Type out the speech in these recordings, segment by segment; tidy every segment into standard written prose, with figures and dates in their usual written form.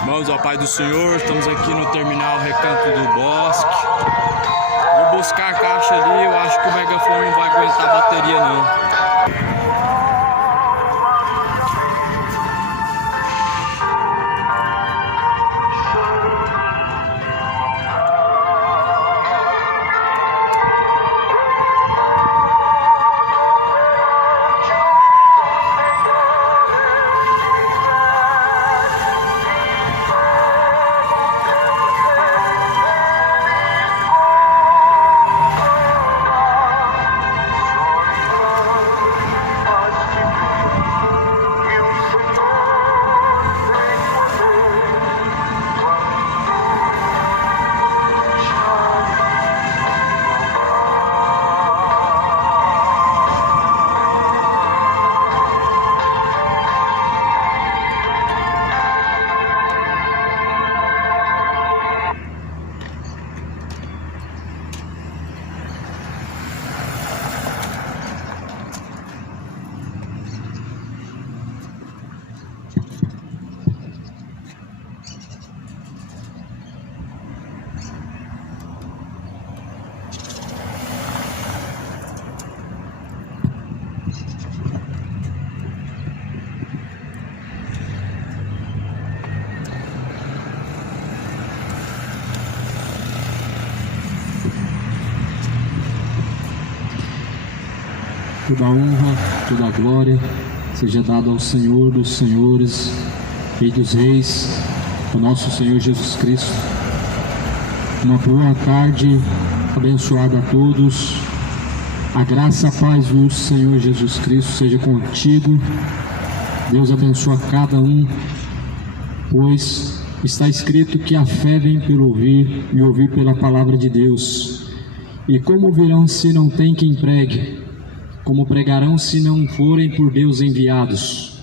Irmãos, ao Pai do Senhor, estamos aqui no terminal Recanto do Bosque. Vou buscar a caixa ali, eu acho que o megafone não vai aguentar a bateria não. Toda honra, toda a glória seja dada ao Senhor dos Senhores, Rei dos Reis, o nosso Senhor Jesus Cristo. Uma boa tarde abençoada a todos. A graça e a paz do Senhor Jesus Cristo seja contigo. Deus abençoa cada um, pois está escrito que a fé vem pelo ouvir e ouvir pela palavra de Deus. E como ouvirão se não tem quem pregue? Como pregarão se não forem por Deus enviados?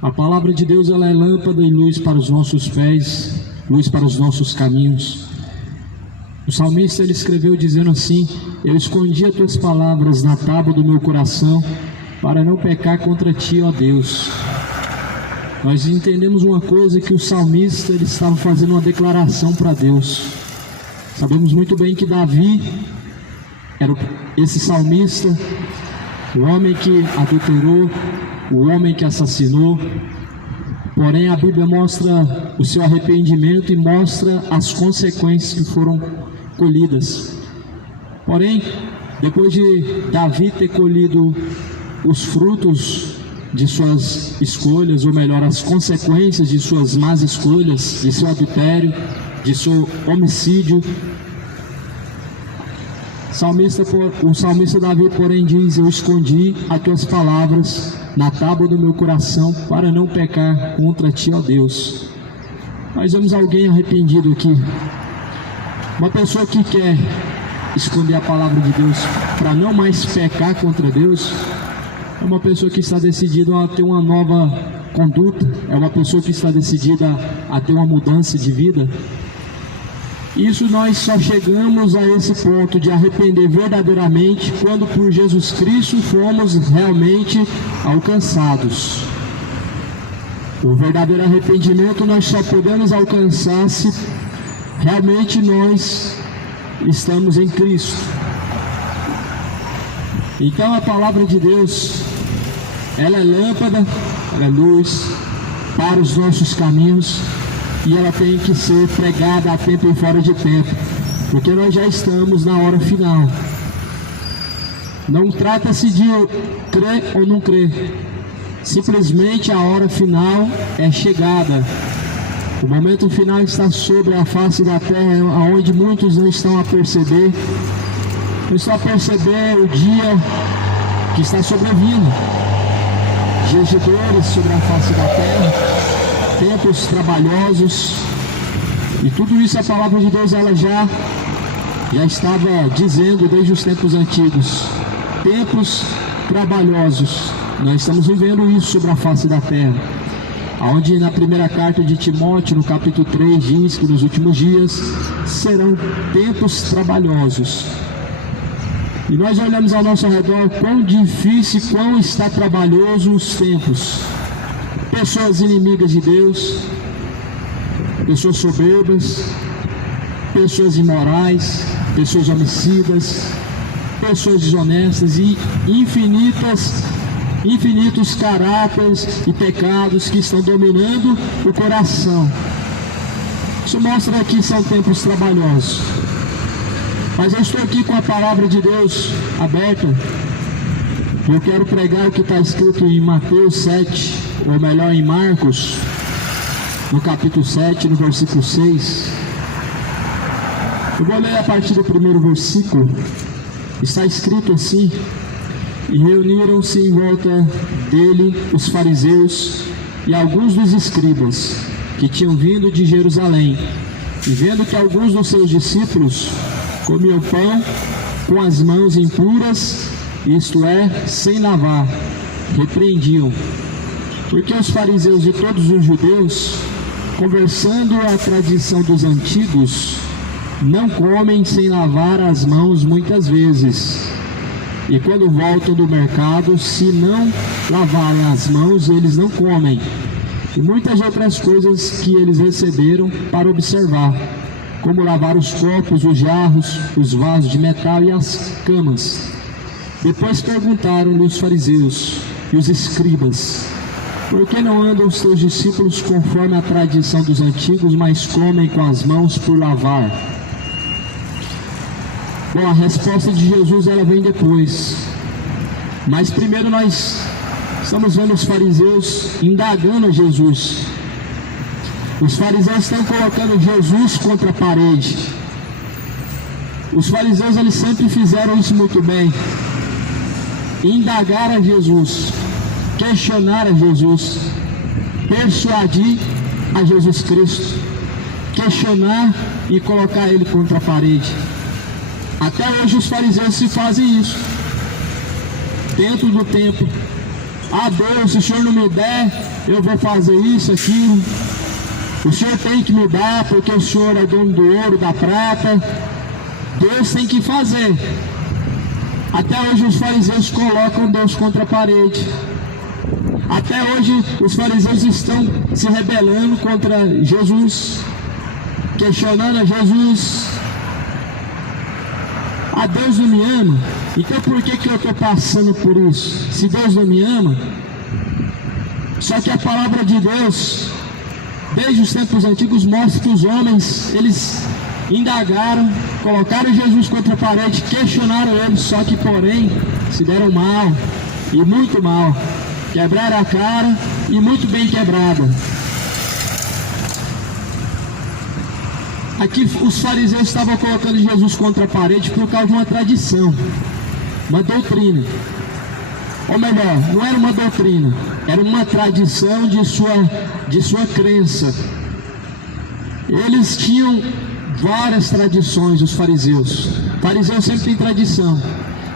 A palavra de Deus, ela é lâmpada e luz para os nossos pés, luz para os nossos caminhos. O salmista, ele escreveu dizendo assim: eu escondi as tuas palavras na tábua do meu coração, para não pecar contra ti, ó Deus. Nós entendemos uma coisa, que o salmista, ele estava fazendo uma declaração para Deus. Sabemos muito bem que Davi era esse salmista, o homem que adulterou, o homem que assassinou. Porém, a Bíblia mostra o seu arrependimento e mostra as consequências que foram colhidas. Porém, depois de Davi ter colhido os frutos de suas escolhas, ou melhor, as consequências de suas más escolhas, de seu adultério, de seu homicídio, o salmista Davi, porém, diz: eu escondi as tuas palavras na tábua do meu coração, para não pecar contra ti, ó Deus. Nós vemos alguém arrependido aqui, uma pessoa que quer esconder a palavra de Deus para não mais pecar contra Deus. É uma pessoa que está decidida a ter uma nova conduta, é uma pessoa que está decidida a ter uma mudança de vida. Isso nós só chegamos a esse ponto de arrepender verdadeiramente quando por Jesus Cristo fomos realmente alcançados. O verdadeiro arrependimento nós só podemos alcançar se realmente nós estamos em Cristo. Então a palavra de Deus, ela é lâmpada, ela é luz para os nossos caminhos, e ela tem que ser pregada a tempo e fora de tempo, porque nós já estamos na hora final. Não trata-se de crer ou não crer, simplesmente a hora final é chegada. O momento final está sobre a face da terra, onde muitos não estão a perceber. Não estão a perceber o dia que está sobrevindo. Dias de dores sobre a face da terra, tempos trabalhosos, e tudo isso a palavra de Deus ela já estava dizendo desde os tempos antigos. Tempos trabalhosos, nós estamos vivendo isso sobre a face da terra, onde na primeira carta de Timóteo, no capítulo 3, diz que nos últimos dias serão tempos trabalhosos. E nós olhamos ao nosso redor quão difícil, quão está trabalhoso os tempos. Pessoas inimigas de Deus, pessoas soberbas, pessoas imorais, pessoas homicidas, pessoas desonestas e infinitos caráteres e pecados que estão dominando o coração. Isso mostra que são tempos trabalhosos. Mas eu estou aqui com a palavra de Deus aberta. Eu quero pregar o que está escrito em Mateus 7, ou melhor, em Marcos, no capítulo 7, no versículo 6. Eu vou ler a partir do primeiro versículo. Está escrito assim: e reuniram-se em volta dele os fariseus e alguns dos escribas, que tinham vindo de Jerusalém, e vendo que alguns dos seus discípulos comiam pão com as mãos impuras, isto é, sem lavar, repreendiam. Porque os fariseus e todos os judeus, conversando a tradição dos antigos, não comem sem lavar as mãos muitas vezes. E quando voltam do mercado, se não lavarem as mãos, eles não comem. E muitas outras coisas que eles receberam para observar, como lavar os copos, os jarros, os vasos de metal e as camas. Depois perguntaram-lhe os fariseus e os escribas: por que não andam os teus discípulos conforme a tradição dos antigos, mas comem com as mãos por lavar? Bom, a resposta de Jesus ela vem depois. Mas primeiro nós estamos vendo os fariseus indagando a Jesus. Os fariseus estão colocando Jesus contra a parede. Os fariseus eles sempre fizeram isso muito bem. Indagar a Jesus, questionar a Jesus, persuadir a Jesus Cristo, questionar e colocar ele contra a parede. Até hoje os fariseus se fazem isso. Dentro do templo. Ah, Deus, se o Senhor não me der, eu vou fazer isso, aquilo. O Senhor tem que me dar, porque o Senhor é dono do ouro, da prata. Deus tem que fazer. Até hoje os fariseus colocam Deus contra a parede. Até hoje os fariseus estão se rebelando contra Jesus, questionando a Jesus. Ah, Deus não me ama? Então por que eu estou passando por isso? Se Deus não me ama? Só que a palavra de Deus, desde os tempos antigos, mostra que os homens, eles indagaram, colocaram Jesus contra a parede, questionaram ele, só que porém se deram mal, e muito mal, quebraram a cara e muito bem quebrada. Aqui os fariseus estavam colocando Jesus contra a parede por causa de uma tradição, uma doutrina. Ou melhor, não era uma doutrina, era uma tradição de sua crença. Eles tinham várias tradições, os fariseus. Fariseu sempre tem tradição.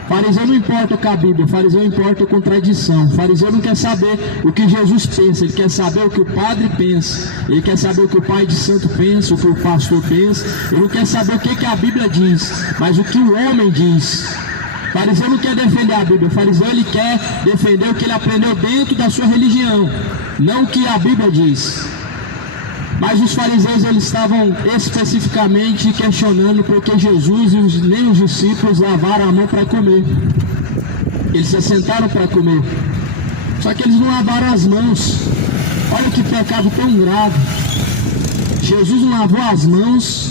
Fariseu não importa com a Bíblia, fariseu importa com tradição. Fariseu não quer saber o que Jesus pensa, ele quer saber o que o padre pensa, ele quer saber o que o pai de santo pensa, o que o pastor pensa. Ele não quer saber o que a Bíblia diz, mas o que o homem diz. Fariseu não quer defender a Bíblia, fariseu ele quer defender o que ele aprendeu dentro da sua religião, não o que a Bíblia diz. Mas os fariseus eles estavam especificamente questionando porque Jesus e nem os discípulos lavaram a mão para comer. Eles se sentaram para comer, só que eles não lavaram as mãos. Olha que pecado tão grave. Jesus não lavou as mãos,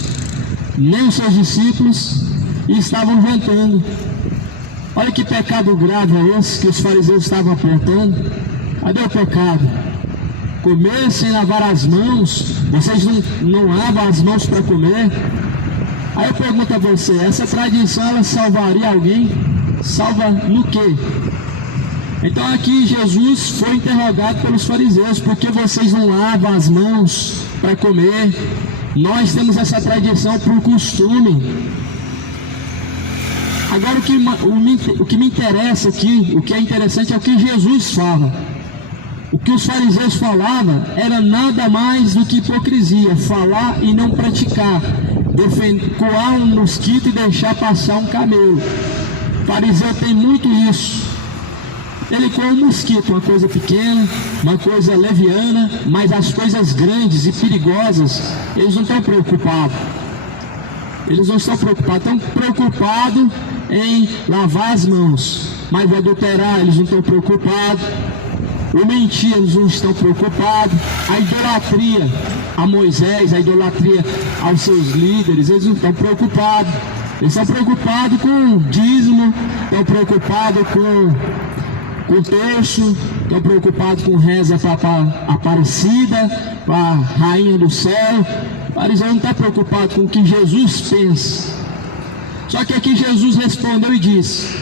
nem os seus discípulos, e estavam jantando. Olha que pecado grave é esse que os fariseus estavam apontando. Cadê o pecado? Comer sem lavar as mãos. Vocês não lavam as mãos para comer? Aí eu pergunto a você, essa tradição ela salvaria alguém? Salva no quê? Então aqui Jesus foi interrogado pelos fariseus: por que vocês não lavam as mãos para comer? Nós temos essa tradição por costume. Agora o que me interessa aqui, o que é interessante é o que Jesus fala. O que os fariseus falavam era nada mais do que hipocrisia, falar e não praticar, coar um mosquito e deixar passar um camelo. O fariseu tem muito isso. ele come um mosquito, uma coisa pequena, uma coisa leviana, mas as coisas grandes e perigosas, eles não estão preocupados. Eles não estão preocupados, estão preocupados em lavar as mãos, mas adulterar eles não estão preocupados, o mentir eles não estão preocupados, a idolatria a Moisés, a idolatria aos seus líderes, eles não estão preocupados. Eles estão preocupados com o dízimo, estão preocupados com o terço, estão preocupados com reza para Aparecida, para a Rainha do Céu. O fariseu não está preocupado com o que Jesus pensa. Só que aqui Jesus respondeu e disse: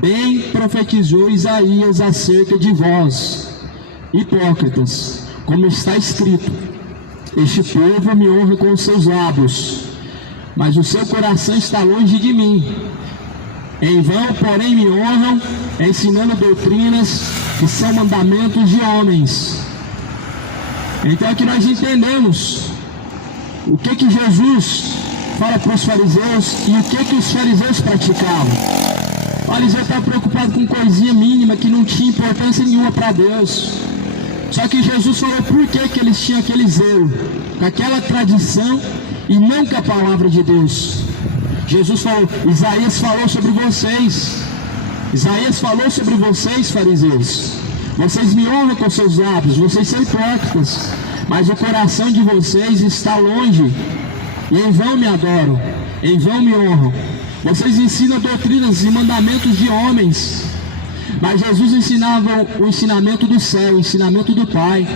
bem profetizou Isaías acerca de vós, hipócritas, como está escrito: este povo me honra com os seus lábios, mas o seu coração está longe de mim. Em vão, porém, me honram, ensinando doutrinas que são mandamentos de homens. Então aqui nós entendemos o que Jesus fala para os fariseus e o que os fariseus praticavam. O fariseu estava preocupado com coisinha mínima que não tinha importância nenhuma para Deus. Só que Jesus falou por que eles tinham aquele zelo, com aquela tradição e não com a palavra de Deus. Jesus falou, Isaías falou sobre vocês. Isaías falou sobre vocês, fariseus. Vocês me honram com seus lábios, vocês são hipócritas, mas o coração de vocês está longe, e em vão me adoram, em vão me honram. Vocês ensinam doutrinas e mandamentos de homens, mas Jesus ensinava o ensinamento do céu, o ensinamento do Pai.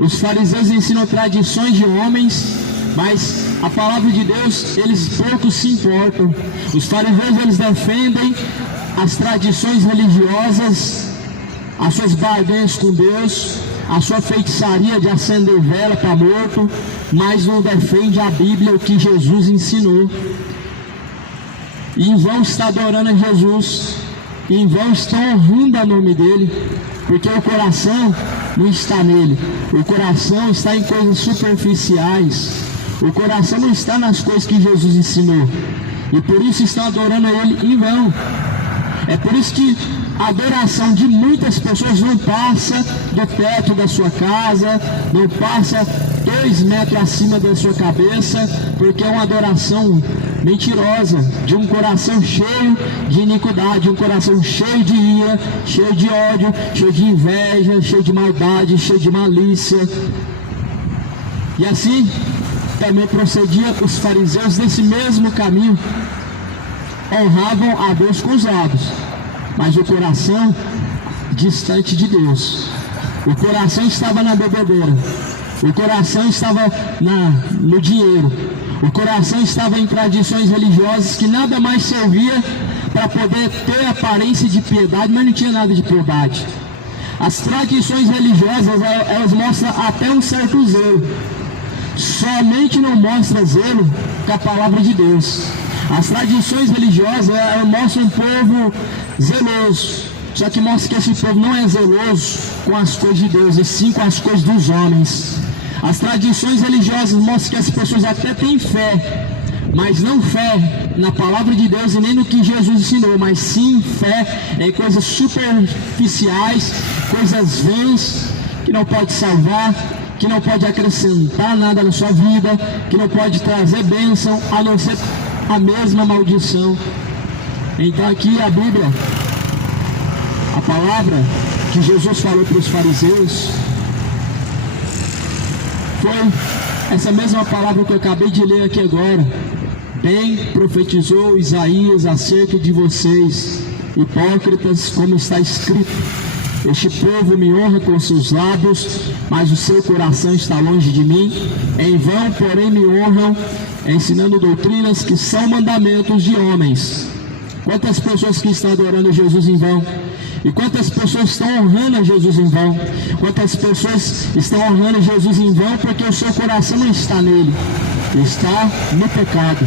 Os fariseus ensinam tradições de homens, mas a palavra de Deus, eles poucos se importam. Os fariseus, eles defendem as tradições religiosas, as suas barganhas com Deus, a sua feitiçaria de acender vela para morto, mas não defende a Bíblia, o que Jesus ensinou. E em vão está adorando a Jesus, e em vão estão honrando o nome dele, porque o coração não está nele, o coração está em coisas superficiais, o coração não está nas coisas que Jesus ensinou, e por isso estão adorando a ele em vão. É por isso que a adoração de muitas pessoas não passa do teto da sua casa, não passa 2 metros acima da sua cabeça, porque é uma adoração mentirosa, de um coração cheio de iniquidade, um coração cheio de ira, cheio de ódio, cheio de inveja, cheio de maldade, cheio de malícia. E assim também procedia os fariseus desse mesmo caminho. Honravam a Deus com os lábios, mas o coração distante de Deus. O coração estava na bebedeira, o coração estava no dinheiro, o coração estava em tradições religiosas que nada mais servia para poder ter aparência de piedade, mas não tinha nada de piedade. As tradições religiosas, elas mostram até um certo zelo, somente não mostra zelo com a palavra de Deus. As tradições religiosas, elas mostram um povo zeloso, só que mostra que esse povo não é zeloso com as coisas de Deus, e sim com as coisas dos homens. As tradições religiosas mostram que as pessoas até têm fé, mas não fé na palavra de Deus e nem no que Jesus ensinou, mas sim fé em coisas superficiais, coisas vãs, que não pode salvar, que não pode acrescentar nada na sua vida, que não pode trazer bênção, a não ser a mesma maldição. Então aqui a Bíblia, a palavra que Jesus falou para os fariseus, foi essa mesma palavra que eu acabei de ler aqui agora. Bem profetizou Isaías acerca de vocês, hipócritas, como está escrito: este povo me honra com seus lábios, mas o seu coração está longe de mim. Em vão, porém, me honram, ensinando doutrinas que são mandamentos de homens. Quantas pessoas que estão adorando Jesus em vão? E quantas pessoas estão honrando a Jesus em vão? Quantas pessoas estão honrando Jesus em vão porque o seu coração não está nele, está no pecado,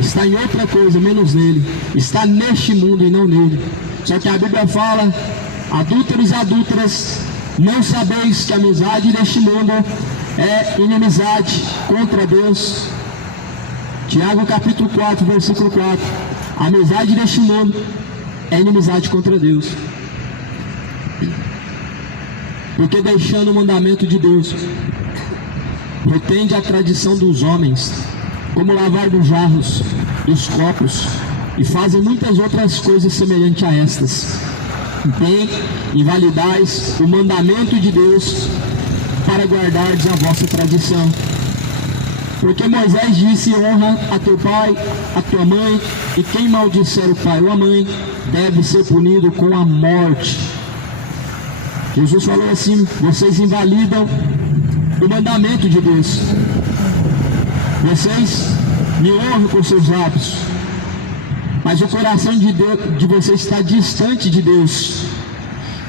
está em outra coisa menos nele, está neste mundo e não nele. Só que a Bíblia fala: adúlteros e adúlteras, não sabeis que a amizade deste mundo é inimizade contra Deus? Tiago capítulo 4, versículo 4. A amizade deste mundo é inimizade contra Deus. Porque deixando o mandamento de Deus, retende a tradição dos homens, como lavar dos jarros, dos copos, e fazem muitas outras coisas semelhantes a estas. Bem, invalidais o mandamento de Deus para guardardes a vossa tradição. Porque Moisés disse: honra a teu pai, a tua mãe, e quem maldisser o pai ou a mãe deve ser punido com a morte. Jesus falou assim: vocês invalidam o mandamento de Deus. Vocês me honram com seus lábios, mas o coração de vocês está distante de Deus,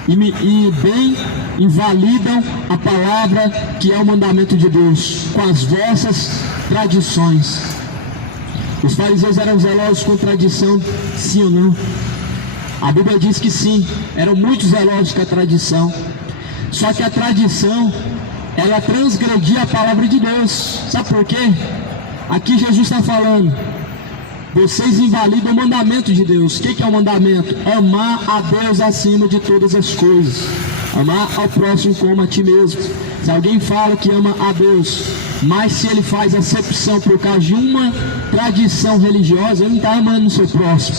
e bem invalidam a palavra que é o mandamento de Deus, com as vossas tradições. Os fariseus eram zelosos com tradição, sim ou não? A Bíblia diz que sim, eram muito zelosos com a tradição. Só que a tradição, ela transgredia a palavra de Deus. Sabe por quê? Aqui Jesus está falando: vocês invalidam o mandamento de Deus. O que é o mandamento? Amar a Deus acima de todas as coisas. Amar ao próximo como a ti mesmo. Se alguém fala que ama a Deus, mas se ele faz acepção por causa de uma tradição religiosa, ele não está amando o seu próximo,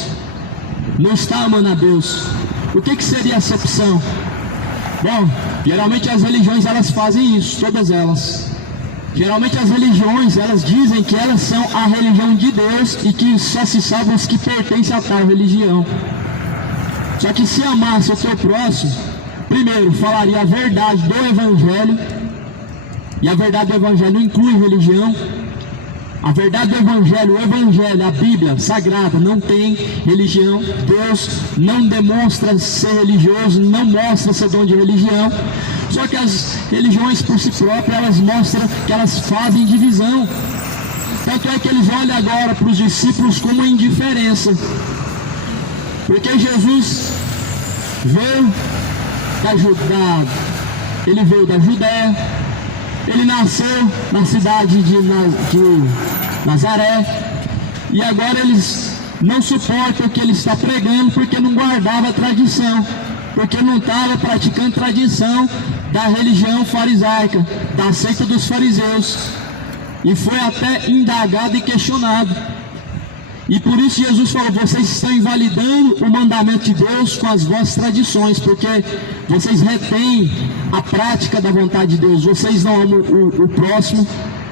não está amando a Deus. O que seria acepção? Bom, geralmente as religiões elas fazem isso, todas elas. Geralmente as religiões, elas dizem que elas são a religião de Deus e que só se salvam os que pertencem a tal religião. Só que se amasse o teu próximo, primeiro falaria a verdade do Evangelho, e a verdade do Evangelho inclui religião. A verdade do Evangelho, o Evangelho, a Bíblia Sagrada, não tem religião. Deus não demonstra ser religioso, não mostra ser dono de religião. Só que as religiões por si próprias, elas mostram que elas fazem divisão. Tanto é que eles olham agora para os discípulos com uma indiferença. Porque Jesus veio ele veio da Judéia, ele nasceu na cidade de Nazaré, e agora eles não suportam o que ele está pregando, porque não guardava a tradição, porque não estava praticando tradição da religião farisaica, da seita dos fariseus, e foi até indagado e questionado. E por isso Jesus falou: vocês estão invalidando o mandamento de Deus com as vossas tradições, porque vocês retêm a prática da vontade de Deus. Vocês não amam o próximo,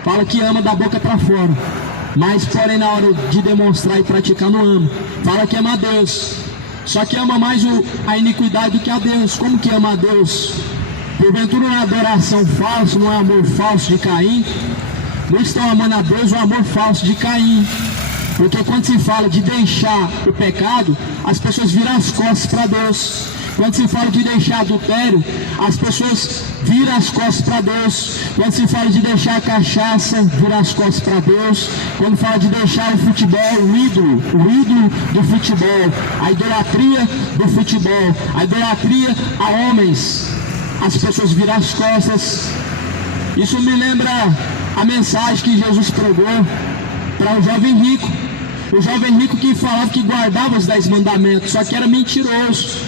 fala que ama da boca para fora, mas porém na hora de demonstrar e praticar não ama. Fala que ama a Deus, só que ama mais a iniquidade do que a Deus. Como que ama a Deus? Porventura não é adoração falsa, não é amor falso de Caim? Não estão amando a Deus o amor falso de Caim. Porque quando se fala de deixar o pecado, as pessoas viram as costas para Deus. Quando se fala de deixar adultério, as pessoas viram as costas para Deus. Quando se fala de deixar a cachaça, viram as costas para Deus. Quando fala de deixar o futebol, o ídolo do futebol, a idolatria do futebol, a idolatria a homens, as pessoas viram as costas. Isso me lembra a mensagem que Jesus pregou para o jovem rico. O jovem rico que falava que guardava os 10 mandamentos, só que era mentiroso.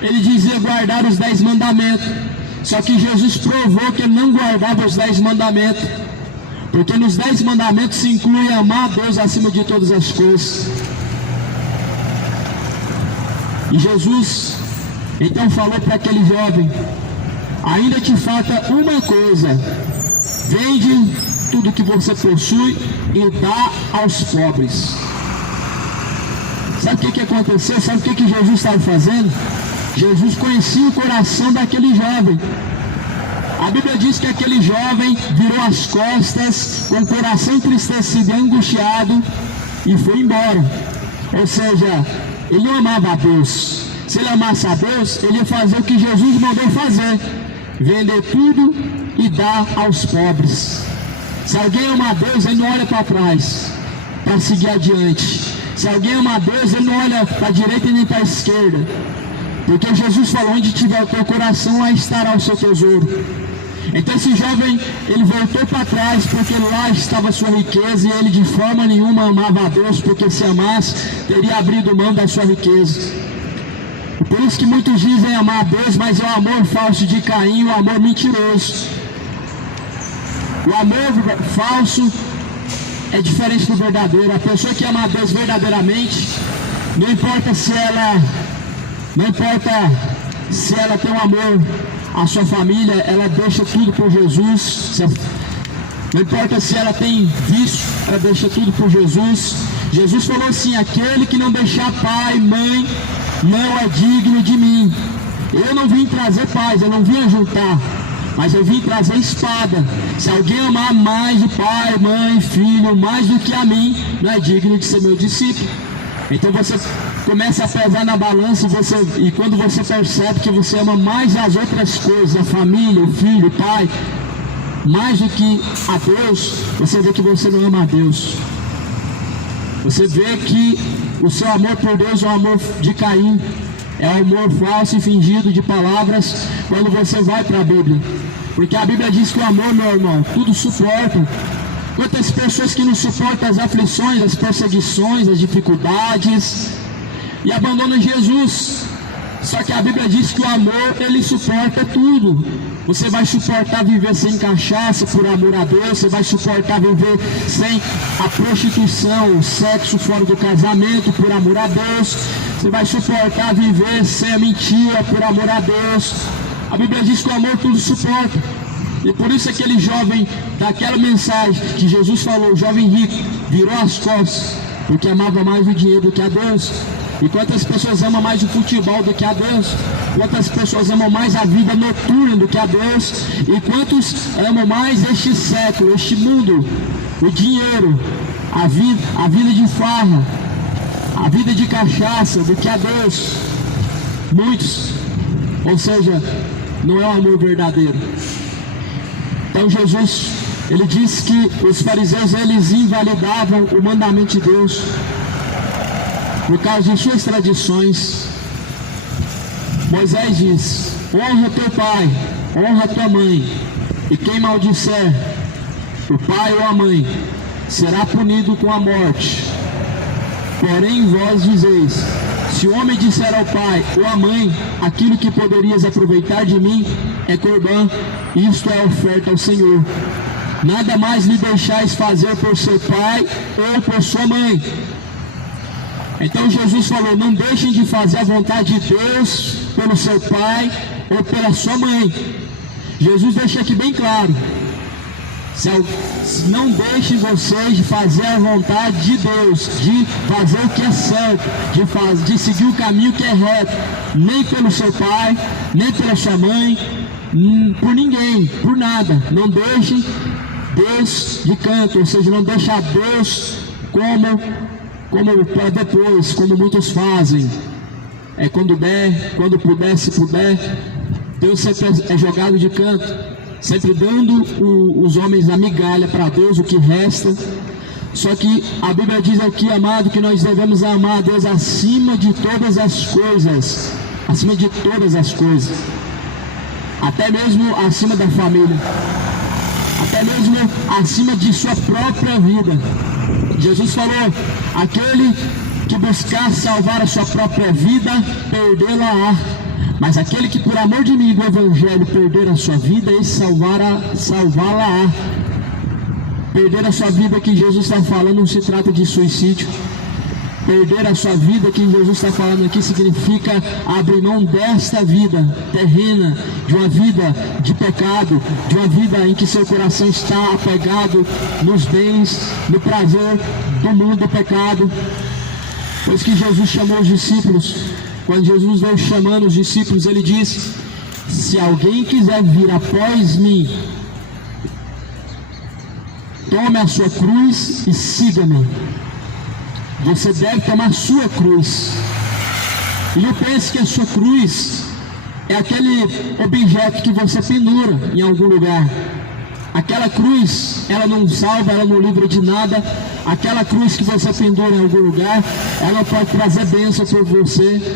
Ele dizia guardar os 10 mandamentos, só que Jesus provou que ele não guardava os 10 mandamentos, porque nos 10 mandamentos se inclui amar a Deus acima de todas as coisas. E Jesus então falou para aquele jovem: ainda te falta uma coisa, vende tudo que você possui e dá aos pobres. Sabe o que aconteceu? Sabe o que Jesus estava fazendo? Jesus conhecia o coração daquele jovem. A Bíblia diz que aquele jovem virou as costas com o coração entristecido e angustiado e foi embora. Ou seja, ele não amava a Deus. Se ele amasse a Deus, ele ia fazer o que Jesus mandou fazer: vender tudo e dar aos pobres. Se alguém ama a Deus, ele não olha para trás para seguir adiante. Se alguém ama a Deus, ele não olha para a direita e nem para a esquerda. Porque Jesus falou: onde tiver o teu coração, lá estará o seu tesouro. Então esse jovem, ele voltou para trás, porque lá estava a sua riqueza, e ele de forma nenhuma amava a Deus, porque se amasse, teria abrido mão da sua riqueza. Por isso que muitos dizem amar a Deus, mas é o amor falso de Caim, o amor mentiroso. O amor falso é diferente do verdadeiro. A pessoa que ama a Deus verdadeiramente, não importa se ela tem um amor à sua família, ela deixa tudo por Jesus. Não importa se ela tem vício, ela deixa tudo por Jesus. Jesus falou assim: aquele que não deixar pai, mãe, não é digno de mim. Eu não vim trazer paz, eu não vim ajuntar, mas eu vim trazer espada. Se alguém amar mais o pai, mãe, filho, mais do que a mim, não é digno de ser meu discípulo. Então você começa a pesar na balança e quando você percebe que você ama mais as outras coisas, a família, o filho, o pai, mais do que a Deus, você vê que você não ama a Deus. Você vê que o seu amor por Deus é o amor de Caim, é o amor falso e fingido de palavras quando você vai para a Bíblia. Porque a Bíblia diz que o amor, meu irmão, tudo suporta. Quantas pessoas que não suportam as aflições, as perseguições, as dificuldades e abandonam Jesus. Só que a Bíblia diz que o amor, ele suporta tudo. Você vai suportar viver sem cachaça por amor a Deus. Você vai suportar viver sem a prostituição, o sexo fora do casamento por amor a Deus. Você vai suportar viver sem a mentira por amor a Deus. A Bíblia diz que o amor tudo suporta. E por isso aquele jovem, daquela mensagem que Jesus falou, o jovem rico, virou as costas, porque amava mais o dinheiro do que a Deus. E quantas pessoas amam mais o futebol do que a Deus? Quantas pessoas amam mais a vida noturna do que a Deus? E quantos amam mais este século, este mundo, o dinheiro, a vida de farra, a vida de cachaça do que a Deus? Muitos. Ou seja, não é um amor verdadeiro. Então Jesus, ele disse que os fariseus, eles invalidavam o mandamento de Deus por causa de suas tradições. Moisés diz: honra teu pai, honra tua mãe, e quem maldisser o pai ou a mãe será punido com a morte. Porém vós dizeis: se o homem disser ao pai ou à mãe, aquilo que poderias aproveitar de mim é corbã, isto é oferta ao Senhor. Nada mais lhe deixais fazer por seu pai ou por sua mãe. Então Jesus falou: não deixem de fazer a vontade de Deus pelo seu pai ou pela sua mãe. Jesus deixa aqui bem claro: não deixem vocês de fazer a vontade de Deus, de fazer o que é certo, de seguir o caminho que é reto, nem pelo seu pai, nem pela sua mãe, por ninguém, por nada. Não deixem Deus de canto, ou seja, não deixem Deus como para depois, como muitos fazem. É quando der, quando puder, se puder. Deus sempre é jogado de canto, sempre dando os homens a migalha para Deus, o que resta. Só que a Bíblia diz aqui, amado, que nós devemos amar a Deus acima de todas as coisas, acima de todas as coisas, até mesmo acima da família, até mesmo acima de sua própria vida. Jesus falou: aquele que buscar salvar a sua própria vida, perdê-la-á. Mas aquele que por amor de mim, do Evangelho, perder a sua vida, esse salvá-la-á. Perder a sua vida, que Jesus está falando, não se trata de suicídio. Perder a sua vida, que Jesus está falando aqui, significa abrir mão desta vida terrena, de uma vida de pecado, de uma vida em que seu coração está apegado nos bens, no prazer do mundo do pecado. Pois que Jesus chamou os discípulos, quando Jesus veio chamando os discípulos, ele disse: se alguém quiser vir após mim, tome a sua cruz e siga-me. Você deve tomar a sua cruz. E eu penso que a sua cruz é aquele objeto que você pendura em algum lugar. Aquela cruz, ela não salva, ela não livra de nada. Aquela cruz que você pendura em algum lugar, ela não pode trazer bênção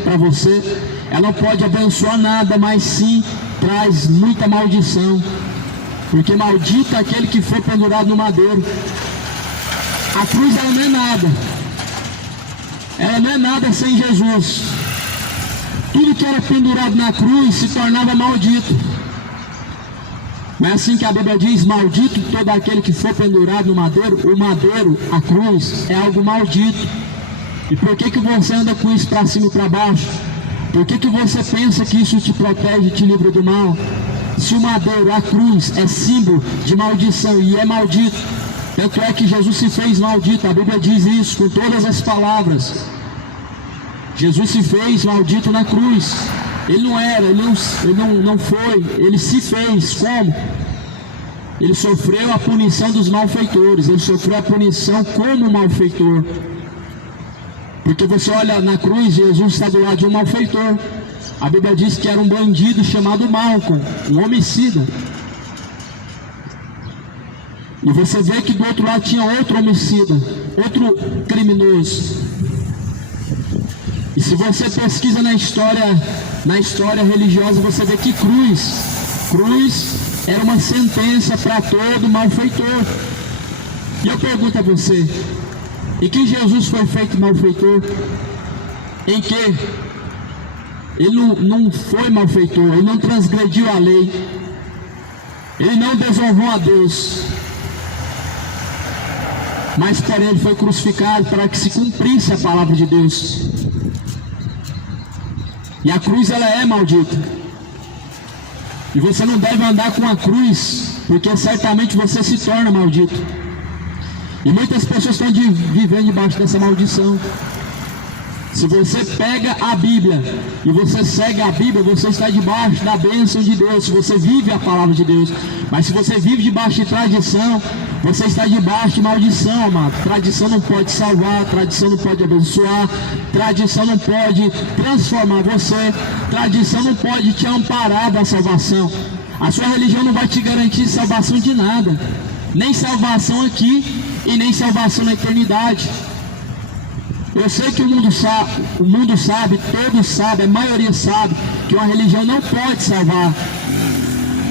para você. Ela não pode abençoar nada, mas sim traz muita maldição. Porque maldito é aquele que for pendurado no madeiro. A cruz, ela não é nada. Ela não é nada sem Jesus. Tudo que era pendurado na cruz se tornava maldito. Não é assim que a Bíblia diz: maldito todo aquele que for pendurado no madeiro. O madeiro, a cruz, é algo maldito. E por que você anda com isso para cima e para baixo? Por que você pensa que isso te protege e te livra do mal? Se o madeiro, a cruz, é símbolo de maldição e é maldito, tanto é que Jesus se fez maldito. A Bíblia diz isso com todas as palavras. Jesus se fez maldito na cruz. Ele não era, ele não foi, ele se fez. Como? Ele sofreu a punição dos malfeitores, ele sofreu a punição como malfeitor. Porque você olha na cruz, Jesus está do lado de um malfeitor. A Bíblia diz que era um bandido chamado Malcolm, um homicida. E você vê que do outro lado tinha outro homicida, outro criminoso. E se você pesquisa na história religiosa, você vê que cruz era uma sentença para todo malfeitor. E eu pergunto a você: em que Jesus foi feito malfeitor? Em que? Ele não foi malfeitor, ele não transgrediu a lei, ele não desonrou a Deus, mas porém ele foi crucificado para que se cumprisse a palavra de Deus. E a cruz, ela é maldita. E você não deve andar com a cruz, porque certamente você se torna maldito. E muitas pessoas estão vivendo debaixo dessa maldição. Se você pega a Bíblia e você segue a Bíblia, você está debaixo da bênção de Deus. Se você vive a palavra de Deus. Mas se você vive debaixo de tradição, você está debaixo de maldição, amado. Tradição não pode salvar, tradição não pode abençoar, tradição não pode transformar você, tradição não pode te amparar da salvação. A sua religião não vai te garantir salvação de nada, nem salvação aqui e nem salvação na eternidade. Eu sei que o mundo sabe, todos sabem, a maioria sabe que uma religião não pode salvar.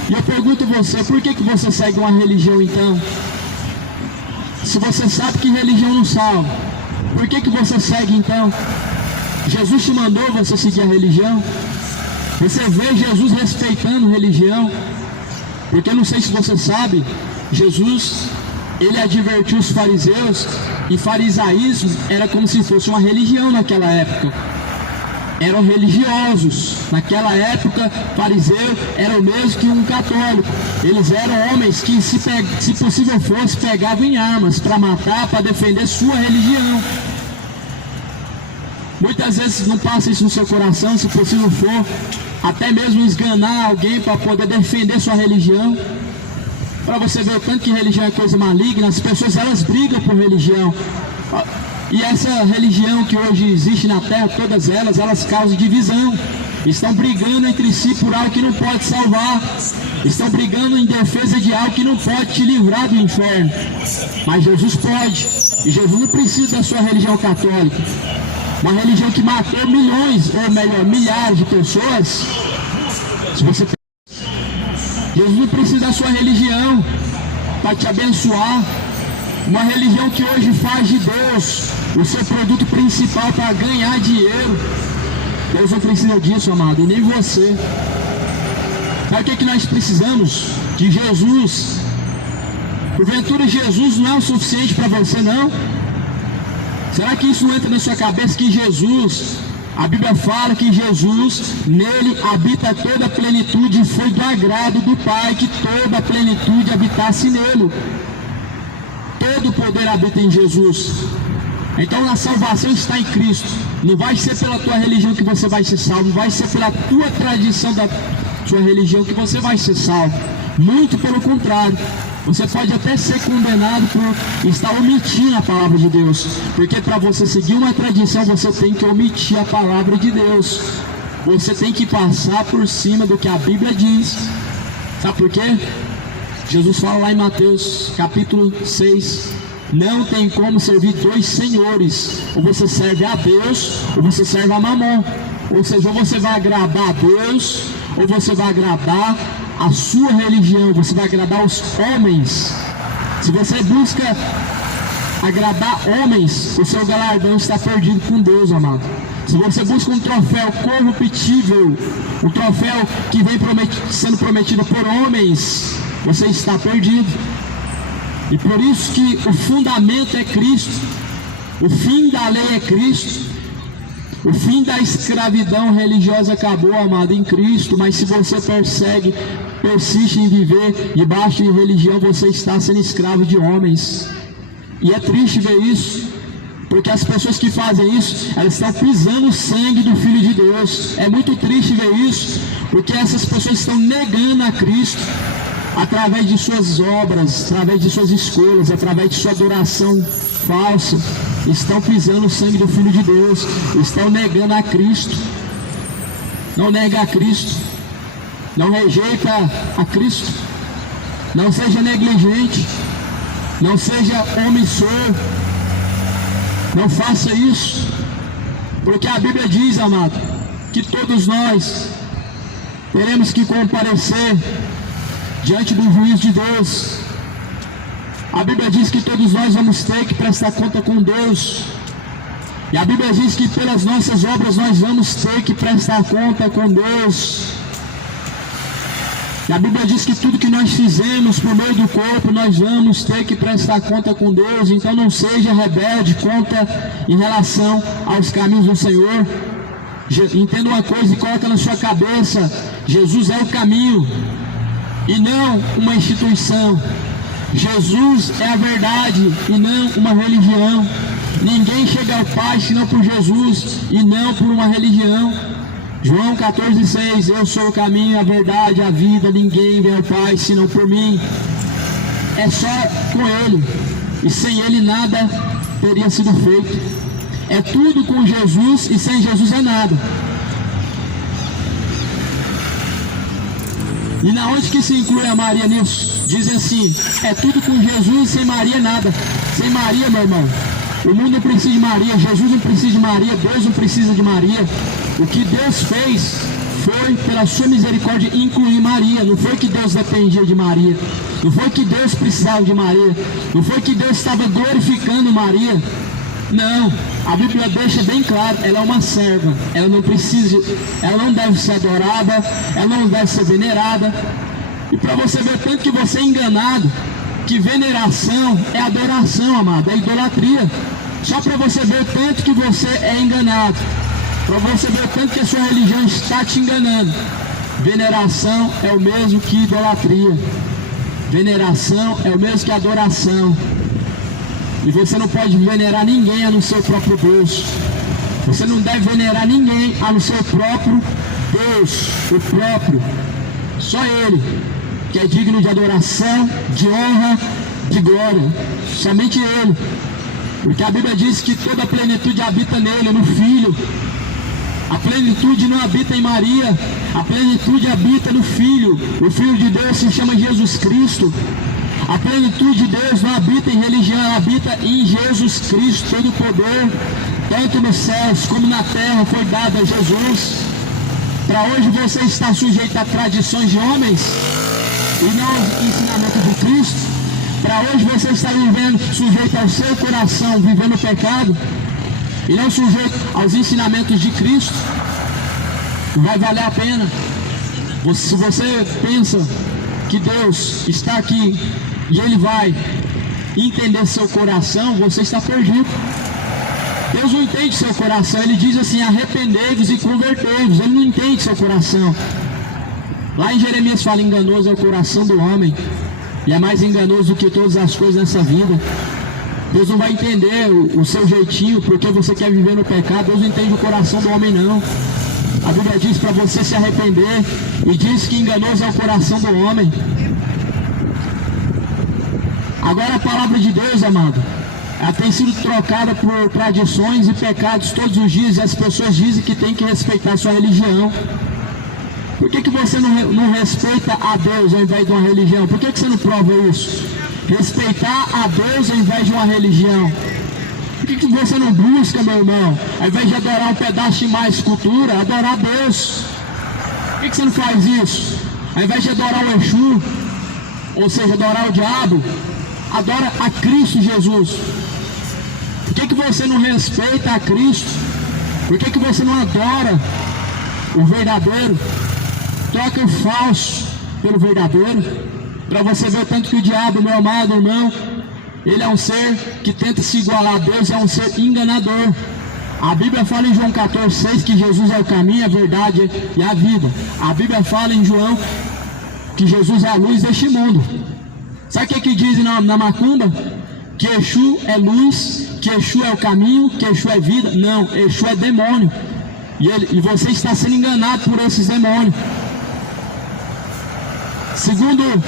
E eu pergunto a você: por que você segue uma religião então? Se você sabe que religião não salva, por que você segue então? Jesus te mandou você seguir a religião? Você vê Jesus respeitando religião? Porque não sei se você sabe, Jesus, ele advertiu os fariseus, e farisaísmo era como se fosse uma religião naquela época. Eram religiosos. Naquela época, fariseu era o mesmo que um católico. Eles eram homens que, se possível fosse, pegavam em armas para matar, para defender sua religião. Muitas vezes não passa isso no seu coração, se possível for, até mesmo esganar alguém para poder defender sua religião. Para você ver o tanto que religião é coisa maligna. As pessoas, elas brigam por religião. E essa religião que hoje existe na terra, todas elas causam divisão. Estão brigando entre si por algo que não pode salvar. Estão brigando em defesa de algo que não pode te livrar do inferno. Mas Jesus pode. E Jesus não precisa da sua religião católica. Uma religião que matou milhões, ou melhor, milhares de pessoas. Se você... Jesus não precisa da sua religião para te abençoar. Uma religião que hoje faz de Deus o seu produto principal para ganhar dinheiro. Deus não precisa disso, amado, e nem você. Sabe o que nós precisamos? De Jesus. Porventura Jesus não é o suficiente para você, não? Será que isso não entra na sua cabeça que Jesus... A Bíblia fala que Jesus, nele habita toda a plenitude, e foi do agrado do Pai que toda a plenitude habitasse nele. Todo o poder habita em Jesus. Então a salvação está em Cristo. Não vai ser pela tua religião que você vai ser salvo, não vai ser pela tua tradição da sua religião que você vai ser salvo. Muito pelo contrário. Você pode até ser condenado por estar omitindo a palavra de Deus. Porque para você seguir uma tradição, você tem que omitir a palavra de Deus. Você tem que passar por cima do que a Bíblia diz. Sabe por quê? Jesus fala lá em Mateus capítulo 6. Não tem como servir dois senhores. Ou você serve a Deus, ou você serve a Mamon. Ou seja, ou você vai agradar a Deus, ou você vai agradar a sua religião, você vai agradar os homens. Se você busca agradar homens, o seu galardão está perdido com Deus, amado. se você busca um troféu corruptível, um troféu que vem sendo prometido por homens, você está perdido. E por isso que o fundamento é Cristo, o fim da lei é Cristo, o fim da escravidão religiosa acabou, amado, em Cristo. Mas se você persiste em viver debaixo de religião, você está sendo escravo de homens. E é triste ver isso, porque as pessoas que fazem isso, elas estão pisando o sangue do Filho de Deus. É muito triste ver isso, porque essas pessoas estão negando a Cristo através de suas obras, através de suas escolhas, através de sua adoração falsa. Estão pisando o sangue do Filho de Deus, estão negando a Cristo. Não nega a Cristo, não rejeita a Cristo, não seja negligente, não seja omissor, não faça isso, porque a Bíblia diz, amado, que todos nós teremos que comparecer diante do juízo de Deus. A Bíblia diz que todos nós vamos ter que prestar conta com Deus. E a Bíblia diz que pelas nossas obras nós vamos ter que prestar conta com Deus. E a Bíblia diz que tudo que nós fizemos por meio do corpo, nós vamos ter que prestar conta com Deus. Então não seja rebelde em relação aos caminhos do Senhor. Entenda uma coisa e coloca na sua cabeça: Jesus é o caminho e não uma instituição. Jesus é a verdade e não uma religião. Ninguém chega ao Pai senão por Jesus e não por uma religião. João 14,6: eu sou o caminho, a verdade, a vida. Ninguém vem ao Pai senão por mim. É só com Ele, e sem Ele nada teria sido feito. É tudo com Jesus, e sem Jesus é nada. E na onde que se inclui a Maria nisso? Dizem assim: é tudo com Jesus e sem Maria nada. Sem Maria, meu irmão, o mundo não precisa de Maria, Jesus não precisa de Maria, Deus não precisa de Maria. O que Deus fez foi, pela sua misericórdia, incluir Maria. Não foi que Deus dependia de Maria, não foi que Deus precisava de Maria, não foi que Deus estava glorificando Maria. Não, a Bíblia deixa bem claro: ela é uma serva, ela não precisa, ela não deve ser adorada, ela não deve ser venerada. E para você ver tanto que você é enganado, que veneração é adoração, amado, é idolatria. Só para você ver tanto que você é enganado, para você ver tanto que a sua religião está te enganando. Veneração é o mesmo que idolatria, veneração é o mesmo que adoração. E você não pode venerar ninguém a não ser o próprio Deus. Você não deve venerar ninguém a não ser o próprio Deus, o próprio, só Ele, que é digno de adoração, de honra, de glória, somente Ele. Porque a Bíblia diz que toda a plenitude habita nele, no Filho. A plenitude não habita em Maria, a plenitude habita no Filho. O Filho de Deus se chama Jesus Cristo. A plenitude de Deus não habita em religião, ela habita em Jesus Cristo. Todo o poder, tanto nos céus como na terra, foi dado a Jesus. Para hoje você está sujeito a tradições de homens e não ao ensinamento de Cristo. Para hoje você está vivendo sujeito ao seu coração, vivendo o pecado, e não sujeito aos ensinamentos de Cristo. Vai valer a pena. Se você pensa que Deus está aqui e Ele vai entender seu coração, você está perdido. Deus não entende seu coração. Ele diz assim: arrependei-vos e convertei-vos. Ele não entende seu coração. Lá em Jeremias fala: enganoso é o coração do homem, e é mais enganoso do que todas as coisas nessa vida. Deus não vai entender o seu jeitinho, porque você quer viver no pecado. Deus não entende o coração do homem, não. A Bíblia diz para você se arrepender, e diz que enganoso é o coração do homem. Agora a palavra de Deus, amado, ela tem sido trocada por tradições e pecados todos os dias, e as pessoas dizem que tem que respeitar a sua religião. Por que você não respeita a Deus ao invés de uma religião? Por que você não prova isso? Respeitar a Deus ao invés de uma religião. Por que você não busca, meu irmão, ao invés de adorar um pedaço de mais escultura, adorar a Deus? Por que você não faz isso? Ao invés de adorar o Exu, ou seja, adorar o diabo, adora a Cristo Jesus. Por que você não respeita a Cristo Por que você não adora o verdadeiro? Troca o falso pelo verdadeiro, para você ver o tanto que o diabo, meu amado irmão, ele é um ser que tenta se igualar a Deus, é um ser enganador. A Bíblia fala em João 14,6 que Jesus é o caminho, a verdade e a vida. A Bíblia fala em João que Jesus é a luz deste mundo. Sabe o que dizem na macumba? Que Exu é luz, que Exu é o caminho, que Exu é vida. Não, Exu é demônio. E você está sendo enganado por esses demônios. Segundo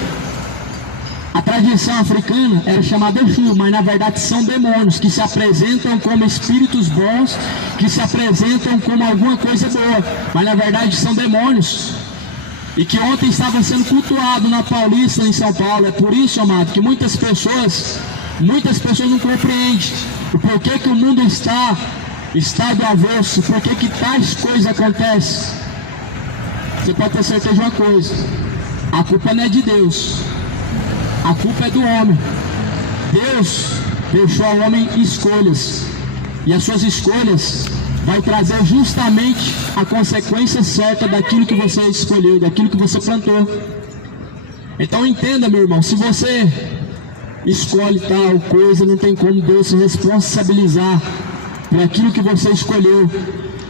a tradição africana, era chamado Exu, mas na verdade são demônios que se apresentam como espíritos bons, que se apresentam como alguma coisa boa, mas na verdade são demônios. E que ontem estava sendo cultuado na Paulista, em São Paulo. É por isso, amado, que muitas pessoas não compreendem o porquê que o mundo está do avesso, por que tais coisas acontecem. Você pode ter certeza de uma coisa: a culpa não é de Deus, a culpa é do homem. Deus deixou ao homem escolhas, e as suas escolhas vai trazer justamente a consequência certa daquilo que você escolheu, daquilo que você plantou. Então entenda, meu irmão, se você escolhe tal coisa, não tem como Deus se responsabilizar por aquilo que você escolheu.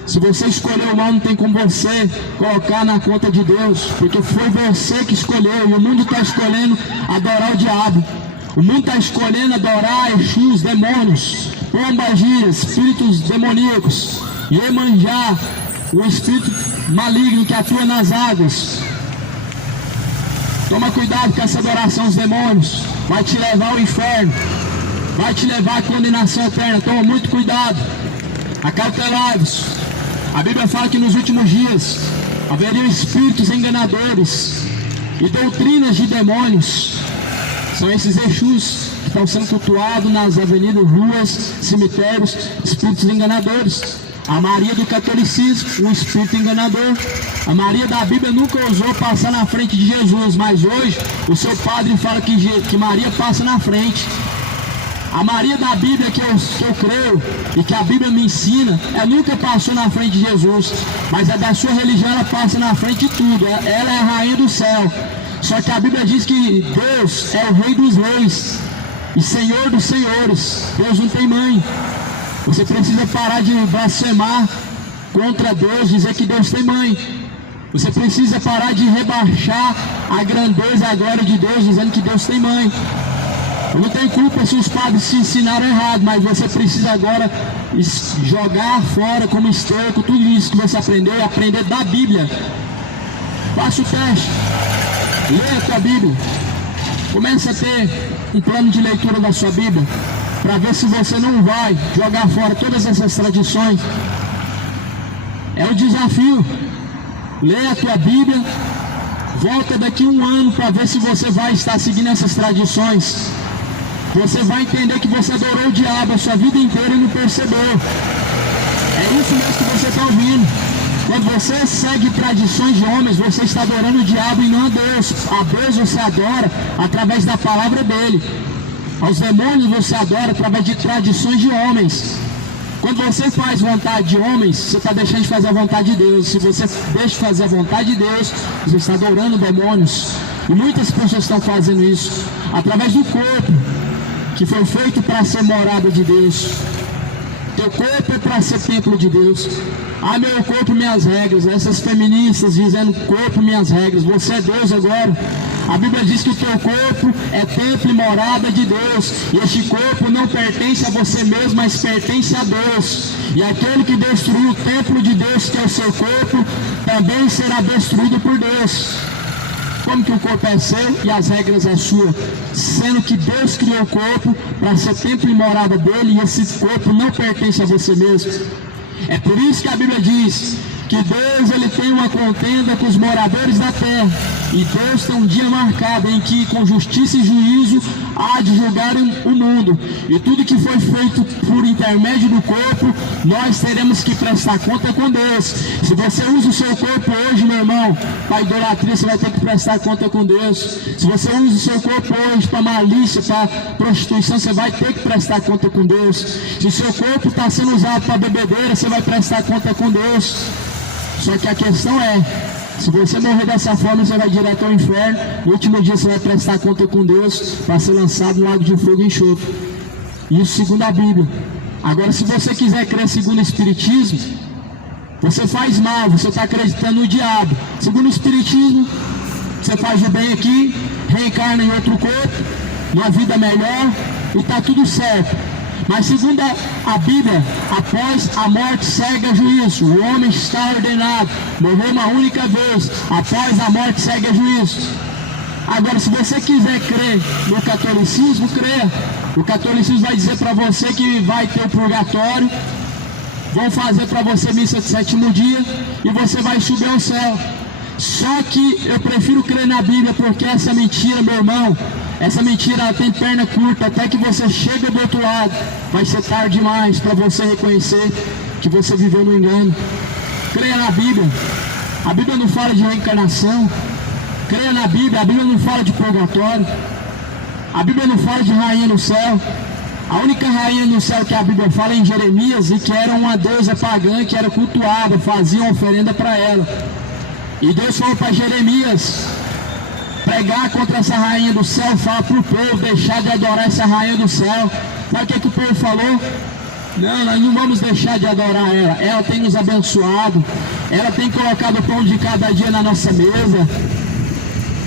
Se você escolheu o mal, não tem como você colocar na conta de Deus, porque foi você que escolheu. E o mundo está escolhendo adorar o diabo, o mundo está escolhendo adorar Exus, demônios, pombagias, espíritos demoníacos, Iemanjá, o espírito maligno que atua nas águas. Toma cuidado com essa adoração aos demônios, vai te levar ao inferno, vai te levar à condenação eterna. Toma muito cuidado, acautelai-vos. A Bíblia fala que nos últimos dias haveriam espíritos enganadores e doutrinas de demônios. São esses Exus que estão sendo cultuados nas avenidas, ruas, cemitérios, espíritos enganadores. A Maria do catolicismo, um espírito enganador. A Maria da Bíblia nunca ousou passar na frente de Jesus, mas hoje o seu padre fala que Maria passa na frente. A Maria da Bíblia que eu creio e que a Bíblia me ensina, ela nunca passou na frente de Jesus, mas a da sua religião ela passa na frente de tudo. Ela é a rainha do céu. Só que a Bíblia diz que Deus é o rei dos reis e senhor dos senhores. Deus não tem mãe. Você precisa parar de blasfemar contra Deus, dizer que Deus tem mãe. Você precisa parar de rebaixar a grandeza e a glória de Deus, dizendo que Deus tem mãe. Eu não tenho culpa se os padres se ensinaram errado, mas você precisa agora jogar fora como esterco tudo isso que você aprendeu e aprender da Bíblia. Faça o teste, leia a tua Bíblia, comece a ter um plano de leitura da sua Bíblia, para ver se você não vai jogar fora todas essas tradições. É um desafio. Leia a tua Bíblia, volta daqui um ano para ver se você vai estar seguindo essas tradições. Você vai entender que você adorou o diabo a sua vida inteira e não percebeu. É isso mesmo que você está ouvindo. Quando você segue tradições de homens, você está adorando o diabo e não a Deus. A Deus você adora através da palavra dele. Aos demônios você adora através de tradições de homens. Quando você faz vontade de homens, você está deixando de fazer a vontade de Deus. Se você deixa de fazer a vontade de Deus, você está adorando demônios. E muitas pessoas estão fazendo isso através do corpo, que foi feito para ser morada de Deus. Teu corpo é para ser templo de Deus. Ah, meu corpo, minhas regras. Essas feministas dizendo corpo, minhas regras. Você é Deus agora. A Bíblia diz que o teu corpo é templo e morada de Deus. E este corpo não pertence a você mesmo, mas pertence a Deus. E aquele que destruiu o templo de Deus, que é o seu corpo, também será destruído por Deus. Como que o corpo é seu e as regras é sua? Sendo que Deus criou o corpo para ser templo e morada dele, e esse corpo não pertence a você mesmo. É por isso que a Bíblia diz que Deus ele tem uma contenda com os moradores da terra, e Deus tem um dia marcado em que com justiça e juízo há de julgar o mundo, e tudo que foi feito por intermédio do corpo, nós teremos que prestar conta com Deus. Se você usa o seu corpo hoje, meu irmão, para idolatria, você vai ter que prestar conta com Deus. Se você usa o seu corpo hoje para malícia, para prostituição, você vai ter que prestar conta com Deus. Se o seu corpo está sendo usado para bebedeira, você vai prestar conta com Deus. Só que a questão é, se você morrer dessa forma, você vai direto ao inferno. No último dia você vai prestar conta com Deus para ser lançado no lago de fogo e enxofre. Isso segundo a Bíblia. Agora, se você quiser crer segundo o Espiritismo, você faz mal, você está acreditando no diabo. Segundo o Espiritismo, você faz o bem aqui, reencarna em outro corpo, numa vida melhor, e está tudo certo. Mas segundo a Bíblia, após a morte segue a juízo. O homem está ordenado, morreu uma única vez, após a morte segue a juízo. Agora, se você quiser crer no catolicismo, creia. O catolicismo vai dizer para você que vai ter o purgatório, vão fazer para você missa de sétimo dia e você vai subir ao céu. Só que eu prefiro crer na Bíblia, porque essa mentira, meu irmão, essa mentira tem perna curta. Até que você chega do outro lado, vai ser tarde demais para você reconhecer que você viveu no engano. Creia na Bíblia. A Bíblia não fala de reencarnação. Creia na Bíblia. A Bíblia não fala de purgatório. A Bíblia não fala de rainha no céu. A única rainha no céu que a Bíblia fala é em Jeremias, e que era uma deusa pagã que era cultuada, faziam oferenda para ela. E Deus falou para Jeremias pregar contra essa rainha do céu, falar para o povo deixar de adorar essa rainha do céu. Sabe o que o povo falou? Não, nós não vamos deixar de adorar ela. Ela tem nos abençoado, ela tem colocado o pão de cada dia na nossa mesa.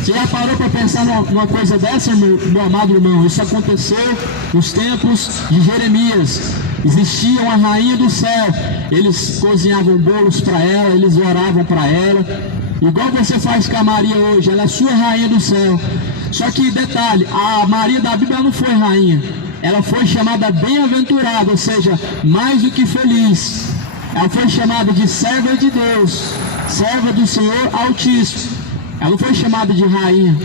Você já parou para pensar numa coisa dessa, meu amado irmão? Isso aconteceu nos tempos de Jeremias. Existia uma rainha do céu, eles cozinhavam bolos para ela, eles oravam para ela, igual você faz com a Maria hoje. Ela é sua rainha do céu. Só que detalhe, a Maria da Bíblia não foi rainha, ela foi chamada bem-aventurada, ou seja, mais do que feliz. Ela foi chamada de serva de Deus, serva do Senhor Altíssimo. Ela não foi chamada de rainha.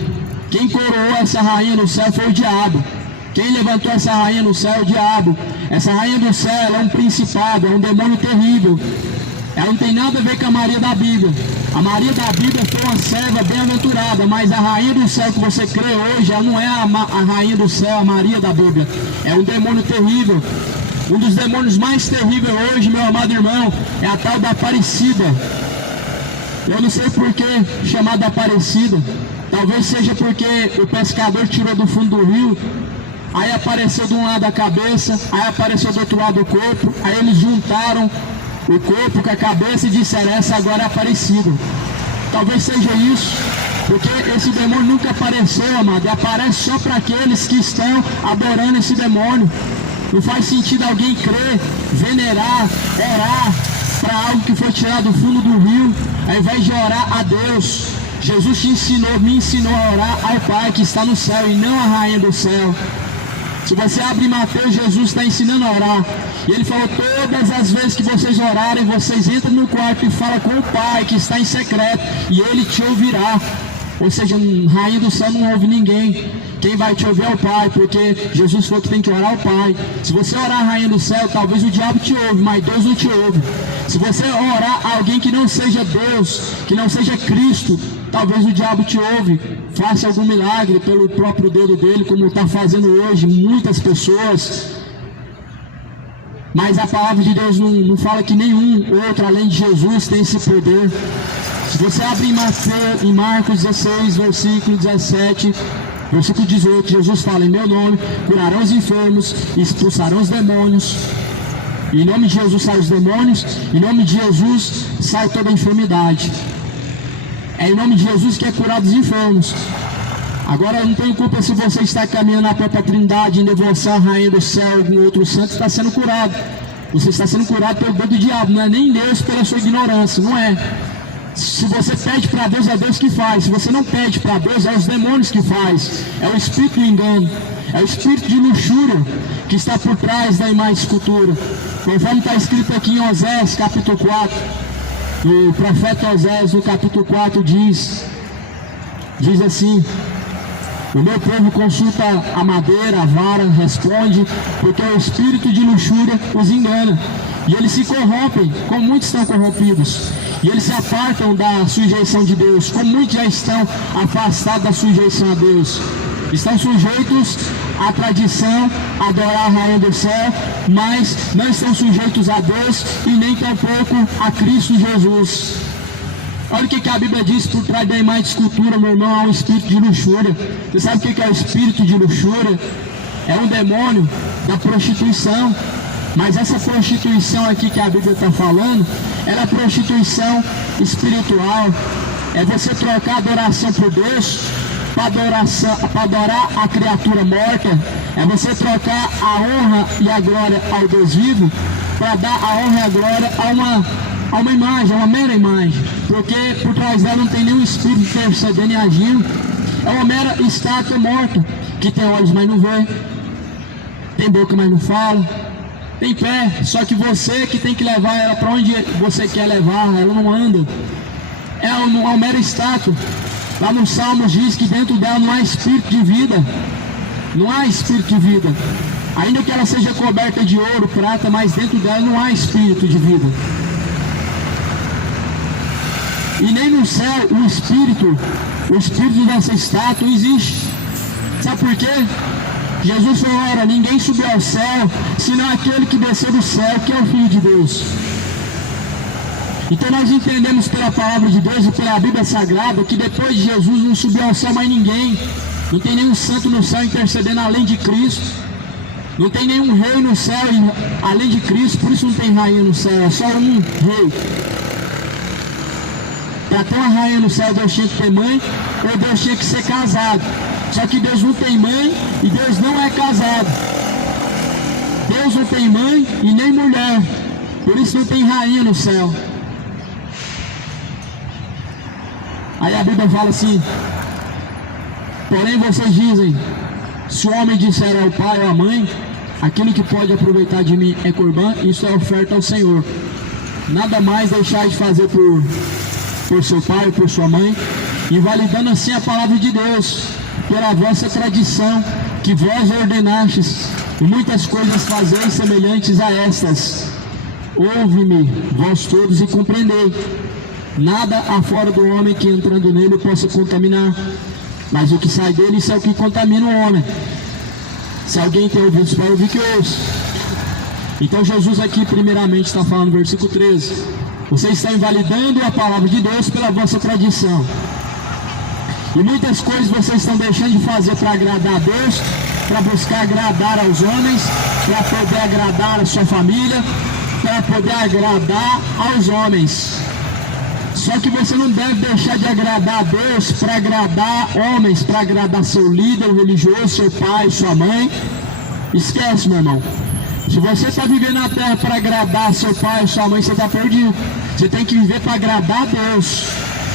Quem coroou essa rainha no céu foi o diabo. Quem levantou essa rainha no céu é o diabo. Essa rainha do céu, ela é um principado, é um demônio terrível. Ela não tem nada a ver com a Maria da Bíblia. A Maria da Bíblia foi uma serva bem-aventurada, mas a rainha do céu que você crê hoje, ela não é a rainha do céu, a Maria da Bíblia. É um demônio terrível. Um dos demônios mais terríveis hoje, meu amado irmão, é a tal da Aparecida. Eu não sei por que chamada Aparecida. Talvez seja porque o pescador tirou do fundo do rio, aí apareceu de um lado a cabeça, aí apareceu do outro lado o corpo, aí eles juntaram o corpo com a cabeça e disseram: essa agora é Aparecida. Talvez seja isso, porque esse demônio nunca apareceu, amado, e aparece só para aqueles que estão adorando esse demônio. Não faz sentido alguém crer, venerar, orar para algo que foi tirado do fundo do rio, ao invés de orar a Deus. Jesus te ensinou, me ensinou a orar ao Pai que está no céu e não a rainha do céu. Se você abre Mateus, Jesus está ensinando a orar. E ele falou: todas as vezes que vocês orarem, vocês entram no quarto e falam com o Pai que está em secreto, e ele te ouvirá. Ou seja, rainha do céu não ouve ninguém. Quem vai te ouvir é o Pai, porque Jesus falou que tem que orar ao Pai. Se você orar a rainha do céu, talvez o diabo te ouve, mas Deus não te ouve. Se você orar a alguém que não seja Deus, que não seja Cristo, talvez o diabo te ouve, faça algum milagre pelo próprio dedo dele, como está fazendo hoje muitas pessoas. Mas a palavra de Deus não fala que nenhum outro além de Jesus tem esse poder. Se você abrir em Marcos 16, versículo 17, versículo 18, Jesus fala: em meu nome curarão os enfermos, expulsarão os demônios. Em nome de Jesus saem os demônios, em nome de Jesus sai toda a enfermidade. É em nome de Jesus que é curado os enfermos. Agora, eu não tenho culpa se você está caminhando na própria Trindade, em devoção à Rainha do Céu, algum outro santo está sendo curado. Você está sendo curado pelo dedo do diabo, não é nem Deus pela sua ignorância, não é. Se você pede para Deus, é Deus que faz. Se você não pede para Deus, é os demônios que faz. É o espírito do engano, é o espírito de luxúria que está por trás da imagem escultura. Conforme está escrito aqui em Oséias capítulo 4, o profeta Oséias no capítulo 4 diz assim: O meu povo consulta a madeira, a vara, responde, porque o espírito de luxúria os engana. E eles se corrompem, como muitos estão corrompidos. E eles se apartam da sujeição de Deus, como muitos já estão afastados da sujeição a Deus. Estão sujeitos à tradição, a adorar a Rainha do Céu, mas não estão sujeitos a Deus e nem tampouco a Cristo Jesus. Olha o que a Bíblia diz: por trás da imagem de escultura, meu irmão, há um espírito de luxúria. Você sabe o que é o espírito de luxúria? É um demônio da prostituição. Mas essa prostituição aqui que a Bíblia está falando, ela é prostituição espiritual. É você trocar a adoração por Deus para adorar a criatura morta. É você trocar a honra e a glória ao Deus vivo para dar a honra e a glória a uma imagem, a uma mera imagem. Porque por trás dela não tem nenhum espírito intercedendo e agindo. É uma mera estátua morta, que tem olhos, mas não vê, tem boca, mas não fala, tem pé, só que você que tem que levar ela para onde você quer levar, ela não anda. É uma mera estátua. Lá no Salmos diz que dentro dela não há espírito de vida. Não há espírito de vida. Ainda que ela seja coberta de ouro, prata, mas dentro dela não há espírito de vida. E nem no céu o espírito dessa estátua existe. Sabe por quê? Jesus falou: ora, ninguém subiu ao céu, senão aquele que desceu do céu, que é o Filho de Deus. Então nós entendemos pela palavra de Deus e pela Bíblia Sagrada que depois de Jesus não subiu ao céu mais ninguém. Não tem nenhum santo no céu intercedendo além de Cristo. Não tem nenhum rei no céu além de Cristo, por isso não tem rainha no céu, é só um rei. Para ter uma rainha no céu, Deus tinha que ter mãe, ou Deus tinha que ser casado. Só que Deus não tem mãe e Deus não é casado. Deus não tem mãe e nem mulher, por isso não tem rainha no céu. Aí a Bíblia fala assim: porém vocês dizem, se o homem disser ao pai ou à mãe, aquilo que pode aproveitar de mim é corbã, isso é oferta ao Senhor. Nada mais deixar de fazer por seu pai ou por sua mãe, invalidando assim a palavra de Deus, pela vossa tradição, que vós ordenastes, e muitas coisas fazeis semelhantes a estas. Ouve-me, vós todos, e compreendei. Nada afora do homem que entrando nele possa contaminar, mas o que sai dele, isso é o que contamina o homem. Se alguém tem ouvidos para ouvir, que ouça. Então Jesus aqui primeiramente está falando no versículo 13: vocês estão invalidando a palavra de Deus pela vossa tradição, e muitas coisas vocês estão deixando de fazer para agradar a Deus, para buscar agradar aos homens, para poder agradar a sua família, para poder agradar aos homens. Só que você não deve deixar de agradar a Deus para agradar homens, para agradar seu líder religioso, seu pai, sua mãe. Esquece, meu irmão. Se você está vivendo na terra para agradar seu pai, sua mãe, você está perdido. Você tem que viver para agradar a Deus.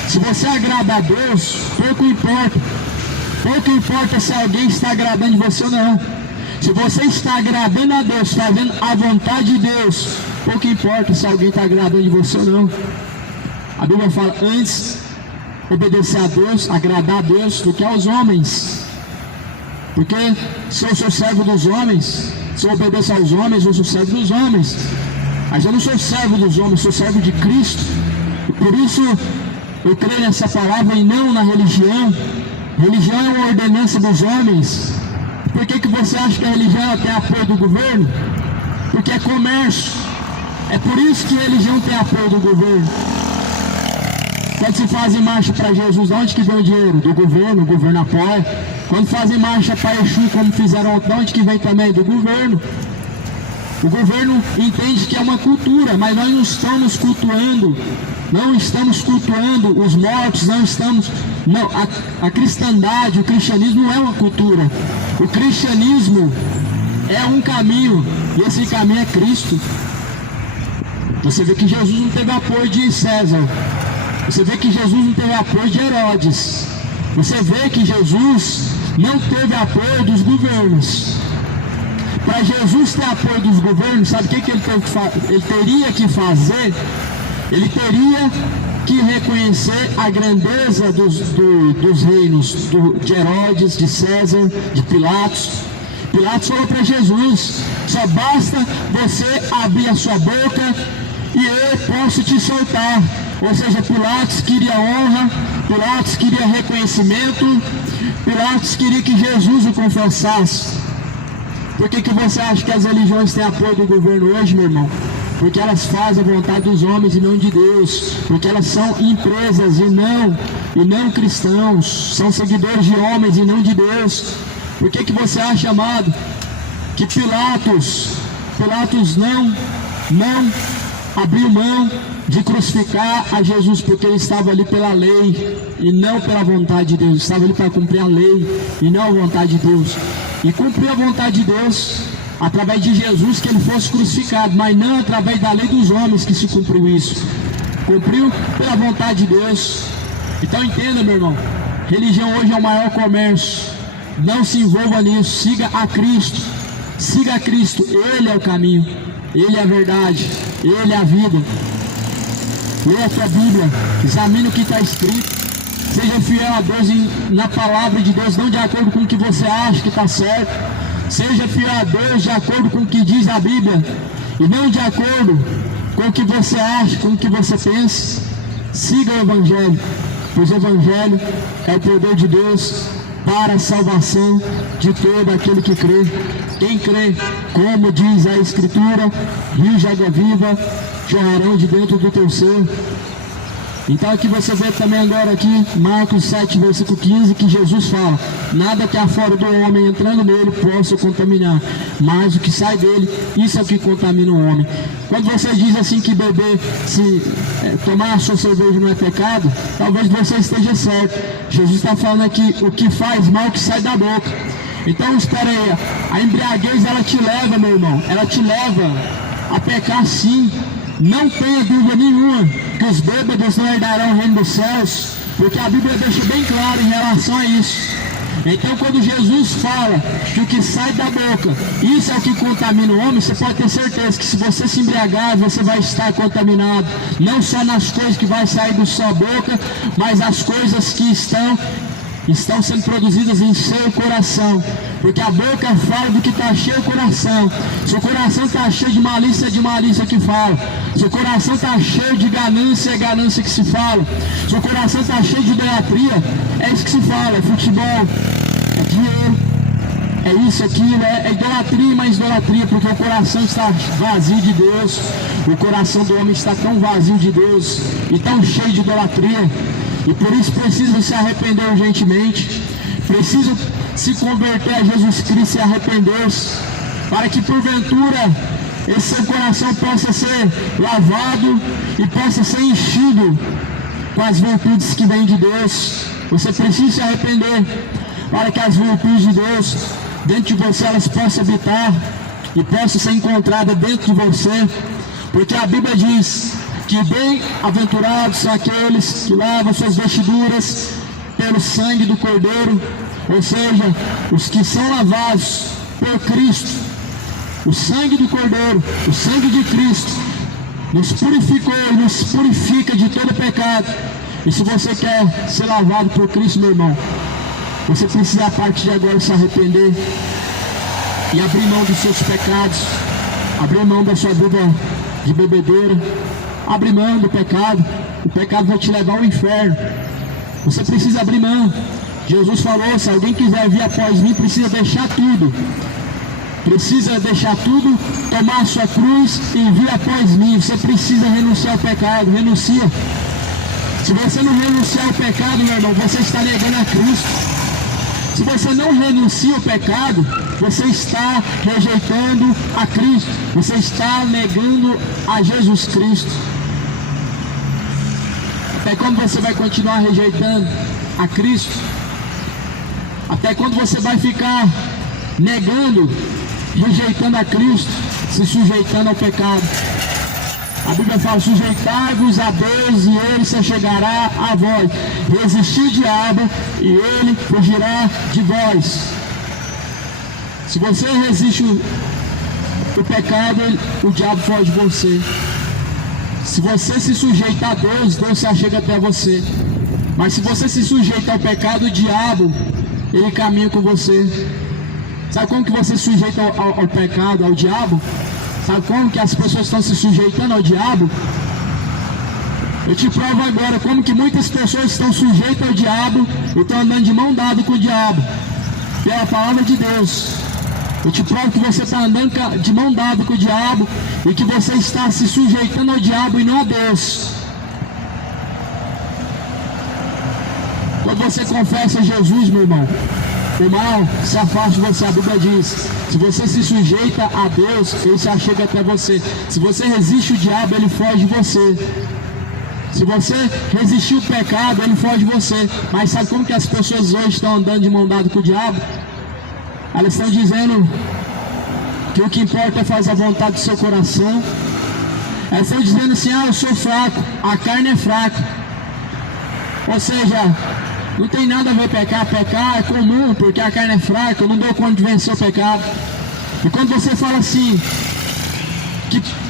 Se você agrada a Deus, pouco importa. Pouco importa se alguém está agradando de você ou não. Se você está agradando a Deus, fazendo a vontade de Deus, pouco importa se alguém está agradando de você ou não. A Bíblia fala: antes obedecer a Deus, agradar a Deus, do que aos homens. Porque se eu sou servo dos homens, se eu obedeço aos homens, eu sou servo dos homens. Mas eu não sou servo dos homens, sou servo de Cristo. E por isso eu creio nessa palavra e não na religião. Religião é uma ordenança dos homens. Por que você acha que a religião tem apoio do governo? Porque é comércio. É por isso que a religião tem apoio do governo. Quando se fazem marcha para Jesus, de onde que vem o dinheiro? Do governo, o governo apoia. Quando fazem marcha para Exu, como fizeram, de onde que vem também? Do governo. O governo entende que é uma cultura, mas nós não estamos cultuando os mortos, não, a cristandade, o cristianismo não é uma cultura. O cristianismo é um caminho, e esse caminho é Cristo. Você vê que Jesus não teve apoio de César. Você vê que Jesus não teve apoio de Herodes. Você vê que Jesus não teve apoio dos governos. Para Jesus ter apoio dos governos, sabe o que ele teria que fazer? Ele teria aqui reconhecer a grandeza dos reinos de Herodes, de César, de Pilatos. Pilatos falou para Jesus: só basta você abrir a sua boca e eu posso te soltar. Ou seja, Pilatos queria honra, Pilatos queria reconhecimento, Pilatos queria que Jesus o confessasse. Por que você acha que as religiões têm apoio do governo hoje, meu irmão? Porque elas fazem a vontade dos homens e não de Deus, porque elas são empresas e não cristãos, são seguidores de homens e não de Deus. Por que você acha, amado, que Pilatos não abriu mão de crucificar a Jesus? Porque ele estava ali pela lei e não pela vontade de Deus, estava ali para cumprir a lei e não a vontade de Deus, e cumpriu a vontade de Deus através de Jesus, que ele fosse crucificado, mas não através da lei dos homens que se cumpriu isso, cumpriu pela vontade de Deus. Então entenda, meu irmão, religião hoje é o maior comércio. Não se envolva nisso, siga a Cristo, Ele é o caminho, Ele é a verdade, Ele é a vida. Leia a tua Bíblia, examine o que está escrito, seja fiel a Deus na palavra de Deus, não de acordo com o que você acha que está certo. Seja fiel a Deus de acordo com o que diz a Bíblia, e não de acordo com o que você acha, com o que você pensa. Siga o Evangelho, pois o Evangelho é o poder de Deus para a salvação de todo aquele que crê. Quem crê, como diz a Escritura, rios de água viva jorrarão de dentro do teu ser. Então aqui você vê também agora aqui, Marcos 7, versículo 15, que Jesus fala: nada que há fora do homem entrando nele possa contaminar, mas o que sai dele, isso é o que contamina o homem. Quando você diz assim que beber, tomar a sua cerveja não é pecado, talvez você esteja certo. Jesus está falando aqui, o que faz mal que sai da boca. Então espera aí, a embriaguez ela te leva, meu irmão, ela te leva a pecar sim. Não tenha dúvida nenhuma que os bêbados não herdarão o reino dos céus, porque a Bíblia deixa bem claro em relação a isso. Então quando Jesus fala que o que sai da boca, isso é o que contamina o homem, você pode ter certeza que se você se embriagar, você vai estar contaminado, não só nas coisas que vai sair da sua boca, mas as coisas que estão sendo produzidas em seu coração, porque a boca fala do que está cheio o coração. Se o coração está cheio de malícia, é de malícia que fala. Se o coração está cheio de ganância, é ganância que se fala. Se o coração está cheio de idolatria, é isso que se fala: é futebol, é dinheiro, é isso, aquilo, é idolatria, mas idolatria, porque o coração está vazio de Deus. O coração do homem está tão vazio de Deus e tão cheio de idolatria, e por isso precisa se arrepender urgentemente, precisa se converter a Jesus Cristo e arrepender-se, para que porventura esse seu coração possa ser lavado e possa ser enchido com as virtudes que vêm de Deus. Você precisa se arrepender para que as virtudes de Deus dentro de você elas possam habitar e possam ser encontradas dentro de você, porque a Bíblia diz que bem-aventurados são aqueles que lavam suas vestiduras pelo sangue do Cordeiro, ou seja, os que são lavados por Cristo. O sangue do Cordeiro, o sangue de Cristo, nos purificou e nos purifica de todo pecado. E se você quer ser lavado por Cristo, meu irmão, você precisa a partir de agora se arrepender e abrir mão dos seus pecados, abrir mão da sua vida de bebedeira, abrir mão do pecado. O pecado vai te levar ao inferno. Você precisa abrir mão. Jesus falou: se alguém quiser vir após mim, precisa deixar tudo. Precisa deixar tudo, tomar a sua cruz e vir após mim. Você precisa renunciar ao pecado. Renuncia. Se você não renunciar ao pecado, meu irmão, você está negando a Cristo. Se você não renuncia ao pecado, você está rejeitando a Cristo. Você está negando a Jesus Cristo. Até quando você vai continuar rejeitando a Cristo? Até quando você vai ficar negando, rejeitando a Cristo, se sujeitando ao pecado? A Bíblia fala: sujeitai-vos a Deus e Ele se chegará a vós. Resistir o diabo e Ele fugirá de vós. Se você resiste o pecado, o diabo foge de você. Se você se sujeita a Deus, Deus se achega até você. Mas se você se sujeita ao pecado, o diabo, ele caminha com você. Sabe como que você se sujeita ao pecado, ao diabo? Sabe como que as pessoas estão se sujeitando ao diabo? Eu te provo agora como que muitas pessoas estão sujeitas ao diabo e estão andando de mão dada com o diabo, pela palavra de Deus. Eu te provo que você está andando de mão dada com o diabo e que você está se sujeitando ao diabo e não a Deus. Quando você confessa Jesus, meu irmão, o mal se afasta de você. A Bíblia diz: se você se sujeita a Deus, ele se achega até você. Se você resiste o diabo, ele foge de você. Se você resistir o pecado, ele foge de você. Mas sabe como que as pessoas hoje estão andando de mão dada com o diabo? Elas estão dizendo que o que importa é fazer a vontade do seu coração. Elas estão dizendo assim: eu sou fraco, a carne é fraca. Ou seja, não tem nada a ver pecar. Pecar é comum, porque a carne é fraca, eu não dou conta de vencer o pecado. E quando você fala assim,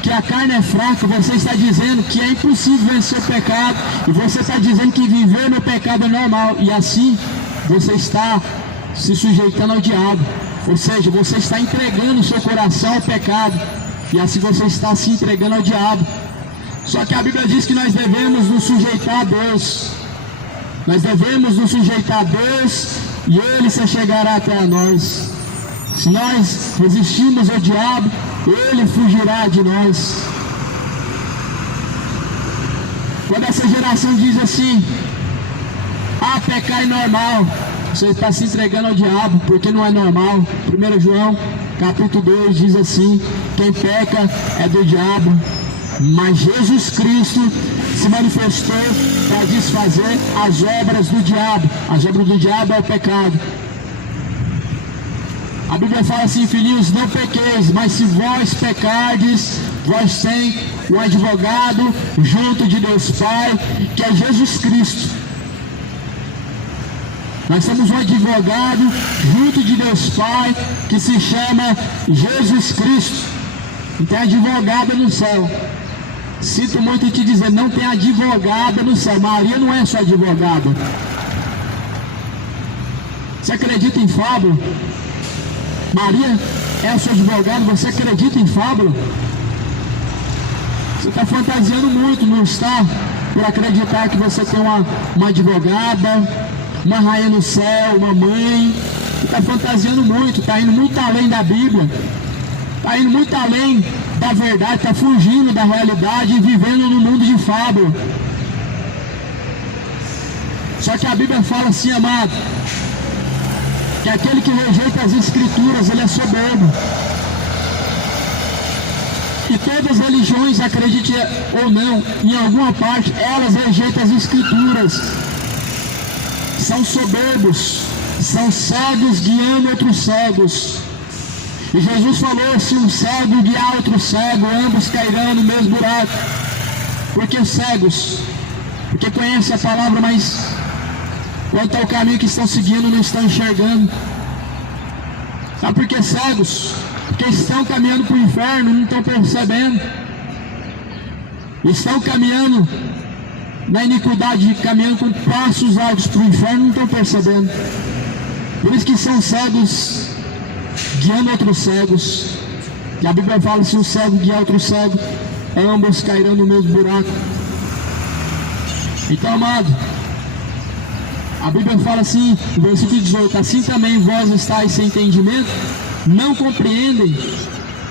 que a carne é fraca, você está dizendo que é impossível vencer o pecado, e você está dizendo que viver no pecado é normal, e assim você está se sujeitando ao diabo. Ou seja, você está entregando o seu coração ao pecado, e assim você está se entregando ao diabo. Só que a Bíblia diz que nós devemos nos sujeitar a Deus. Nós devemos nos sujeitar a Deus, e Ele se chegará até a nós. Se nós resistirmos ao diabo, ele fugirá de nós. Quando essa geração diz assim: pecar é normal, você está se entregando ao diabo, porque não é normal. 1 João capítulo 2 diz assim: quem peca é do diabo, mas Jesus Cristo se manifestou para desfazer as obras do diabo. As obras do diabo é o pecado. A Bíblia fala assim: filhinhos, não pequeis, mas se vós pecardes, vós tem um advogado junto de Deus Pai, que é Jesus Cristo. Nós temos um advogado junto de Deus Pai, que se chama Jesus Cristo. Não tem advogada no céu. Sinto muito em te dizer, não tem advogada no céu. Maria não é sua advogada. Você acredita em fábula? Maria é a sua advogada, você acredita em fábula? Você está fantasiando muito, não está? Por acreditar que você tem uma advogada, uma rainha no céu, uma mãe. Você está fantasiando muito, está indo muito além da Bíblia, está indo muito além da verdade, está fugindo da realidade e vivendo no mundo de fábula. Só que a Bíblia fala assim, amado, que aquele que rejeita as Escrituras, ele é soberbo. E todas as religiões, acredite ou não, em alguma parte, elas rejeitam as Escrituras. São soberbos, são cegos guiando outros cegos. E Jesus falou: se um cego guiar outro cego, ambos cairão no mesmo buraco. Por que cegos? Porque conhecem a palavra, mas quanto ao caminho que estão seguindo, não estão enxergando. Sabe por que cegos? Porque estão caminhando para o inferno, não estão percebendo. Estão caminhando na iniquidade, caminhando com passos largos para o inferno, não estão percebendo. Por isso que são cegos guiando outros cegos. E a Bíblia fala: se um cego guiar outro cego, ambos cairão no mesmo buraco. Então, amado, a Bíblia fala assim, no versículo 18: assim também vós estáis sem entendimento, não compreendem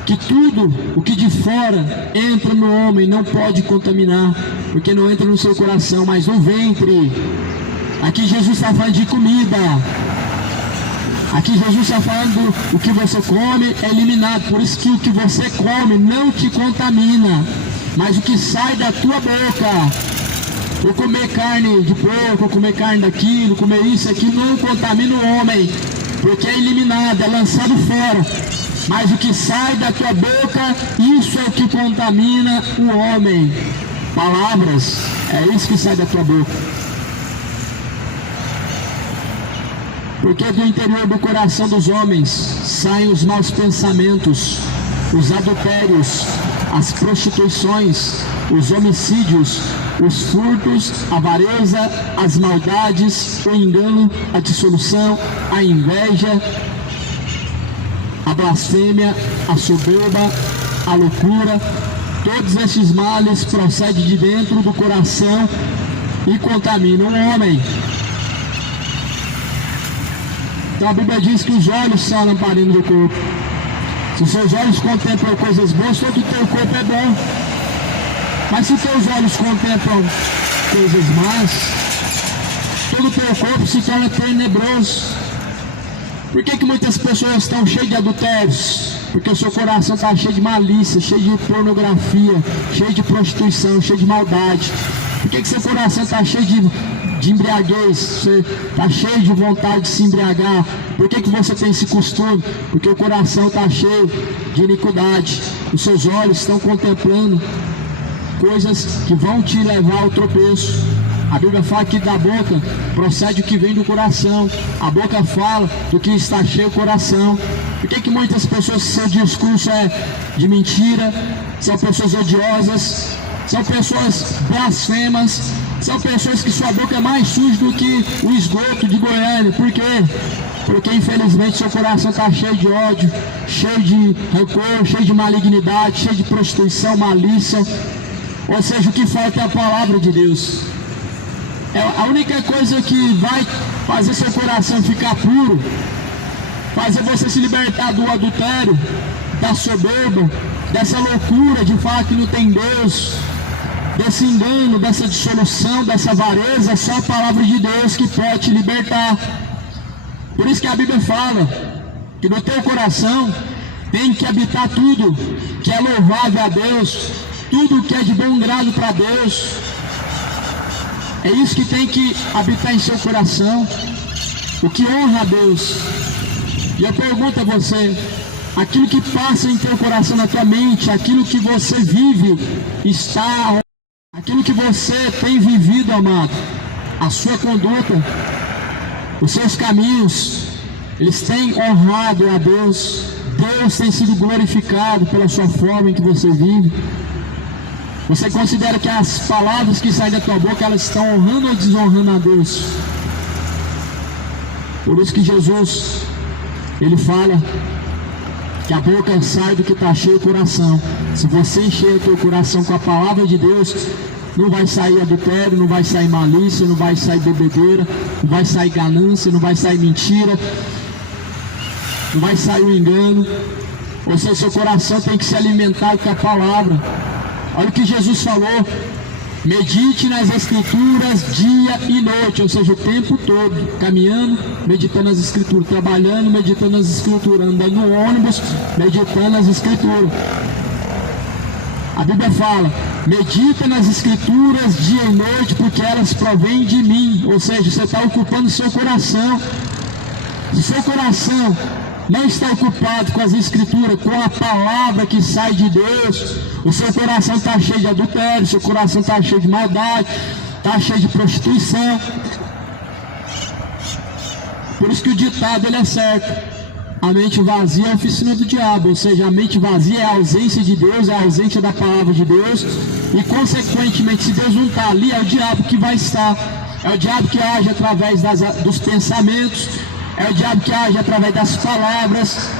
que tudo o que de fora entra no homem não pode contaminar, porque não entra no seu coração, mas no ventre. Aqui Jesus está falando de comida. Aqui Jesus está falando o que você come é eliminado. Por isso que o que você come não te contamina, mas o que sai da tua boca. Ou comer carne de porco, ou comer carne daquilo, comer isso aqui, não contamina o homem, porque é eliminado, é lançado fora. Mas o que sai da tua boca, isso é o que contamina o homem. Palavras, é isso que sai da tua boca. Porque do interior do coração dos homens saem os maus pensamentos, os adultérios, as prostituições, os homicídios, os furtos, a avareza, as maldades, o engano, a dissolução, a inveja, a blasfêmia, a soberba, a loucura. Todos esses males procedem de dentro do coração e contaminam o homem. Então a Bíblia diz que os olhos são a lamparina do corpo. Se os seus olhos contemplam coisas boas, todo o teu corpo é bom. Mas se os teus olhos contemplam coisas más, todo o teu corpo se torna tenebroso. Por que muitas pessoas estão cheias de adultérios? Porque o seu coração está cheio de malícia, cheio de pornografia, cheio de prostituição, cheio de maldade. Por que seu coração está cheio de embriaguez? Você está cheio de vontade de se embriagar? Por que você tem esse costume? Porque o coração está cheio de iniquidade. Os seus olhos estão contemplando coisas que vão te levar ao tropeço. A Bíblia fala que da boca procede o que vem do coração. A boca fala do que está cheio o coração. Por que muitas pessoas, seu discurso é de mentira, são pessoas odiosas, são pessoas blasfemas, são pessoas que sua boca é mais suja do que o esgoto de Goiânia? Por quê? Porque infelizmente seu coração está cheio de ódio, cheio de rancor, cheio de malignidade, cheio de prostituição, malícia. Ou seja, o que falta é a palavra de Deus. A única coisa que vai fazer seu coração ficar puro, fazer você se libertar do adultério, da soberba, dessa loucura de falar que não tem Deus, desse engano, dessa dissolução, dessa avareza, é só a palavra de Deus que pode te libertar. Por isso que a Bíblia fala que no teu coração tem que habitar tudo que é louvável a Deus, tudo que é de bom grado para Deus. É isso que tem que habitar em seu coração, o que honra a Deus. E eu pergunto a você, aquilo que passa em teu coração, na tua mente, aquilo que você vive, aquilo que você tem vivido, amado, a sua conduta, os seus caminhos, eles têm honrado a Deus. Deus tem sido glorificado pela sua forma em que você vive. Você considera que as palavras que saem da tua boca, elas estão honrando ou desonrando a Deus? Por isso que Jesus, ele fala que a boca sai do que está cheio o coração. Se você encher o teu coração com a palavra de Deus, não vai sair adultério, não vai sair malícia, não vai sair bebedeira, não vai sair ganância, não vai sair mentira, não vai sair o engano. Ou seja, seu coração tem que se alimentar com a palavra. Olha o que Jesus falou: medite nas Escrituras dia e noite, ou seja, o tempo todo, caminhando, meditando nas Escrituras, trabalhando, meditando nas Escrituras, andando no ônibus, meditando nas Escrituras. A Bíblia fala: medita nas Escrituras dia e noite, porque elas provêm de mim. Ou seja, você está ocupando o seu coração. Se o seu coração não está ocupado com as Escrituras, com a palavra que sai de Deus, o seu coração está cheio de adultério, o seu coração está cheio de maldade, está cheio de prostituição. Por isso que o ditado ele é certo: a mente vazia é a oficina do diabo. Ou seja, a mente vazia é a ausência de Deus, é a ausência da palavra de Deus. E consequentemente, se Deus não está ali, é o diabo que vai estar. É o diabo que age através dos pensamentos, é o diabo que age através das palavras.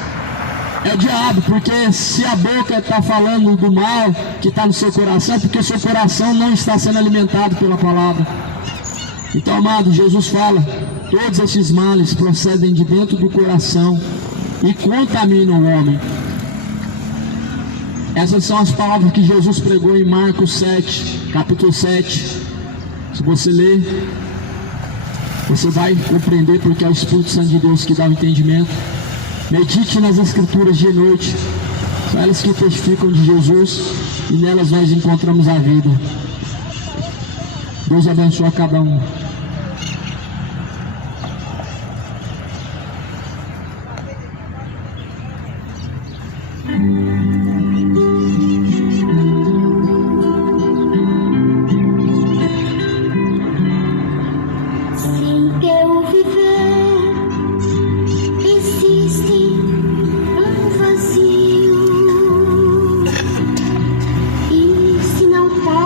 É o diabo, porque se a boca está falando do mal que está no seu coração, é porque o seu coração não está sendo alimentado pela palavra. Então, amado, Jesus fala: todos esses males procedem de dentro do coração e contaminam o homem. Essas são as palavras que Jesus pregou em Marcos 7, capítulo 7. Se você ler, você vai compreender, porque é o Espírito Santo de Deus que dá o entendimento. Medite nas Escrituras dia e noite, são elas que testificam de Jesus e nelas nós encontramos a vida. Deus abençoe a cada um. E se não pode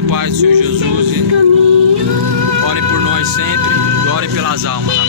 na paz do Senhor Jesus e orem por nós sempre e orem pelas almas.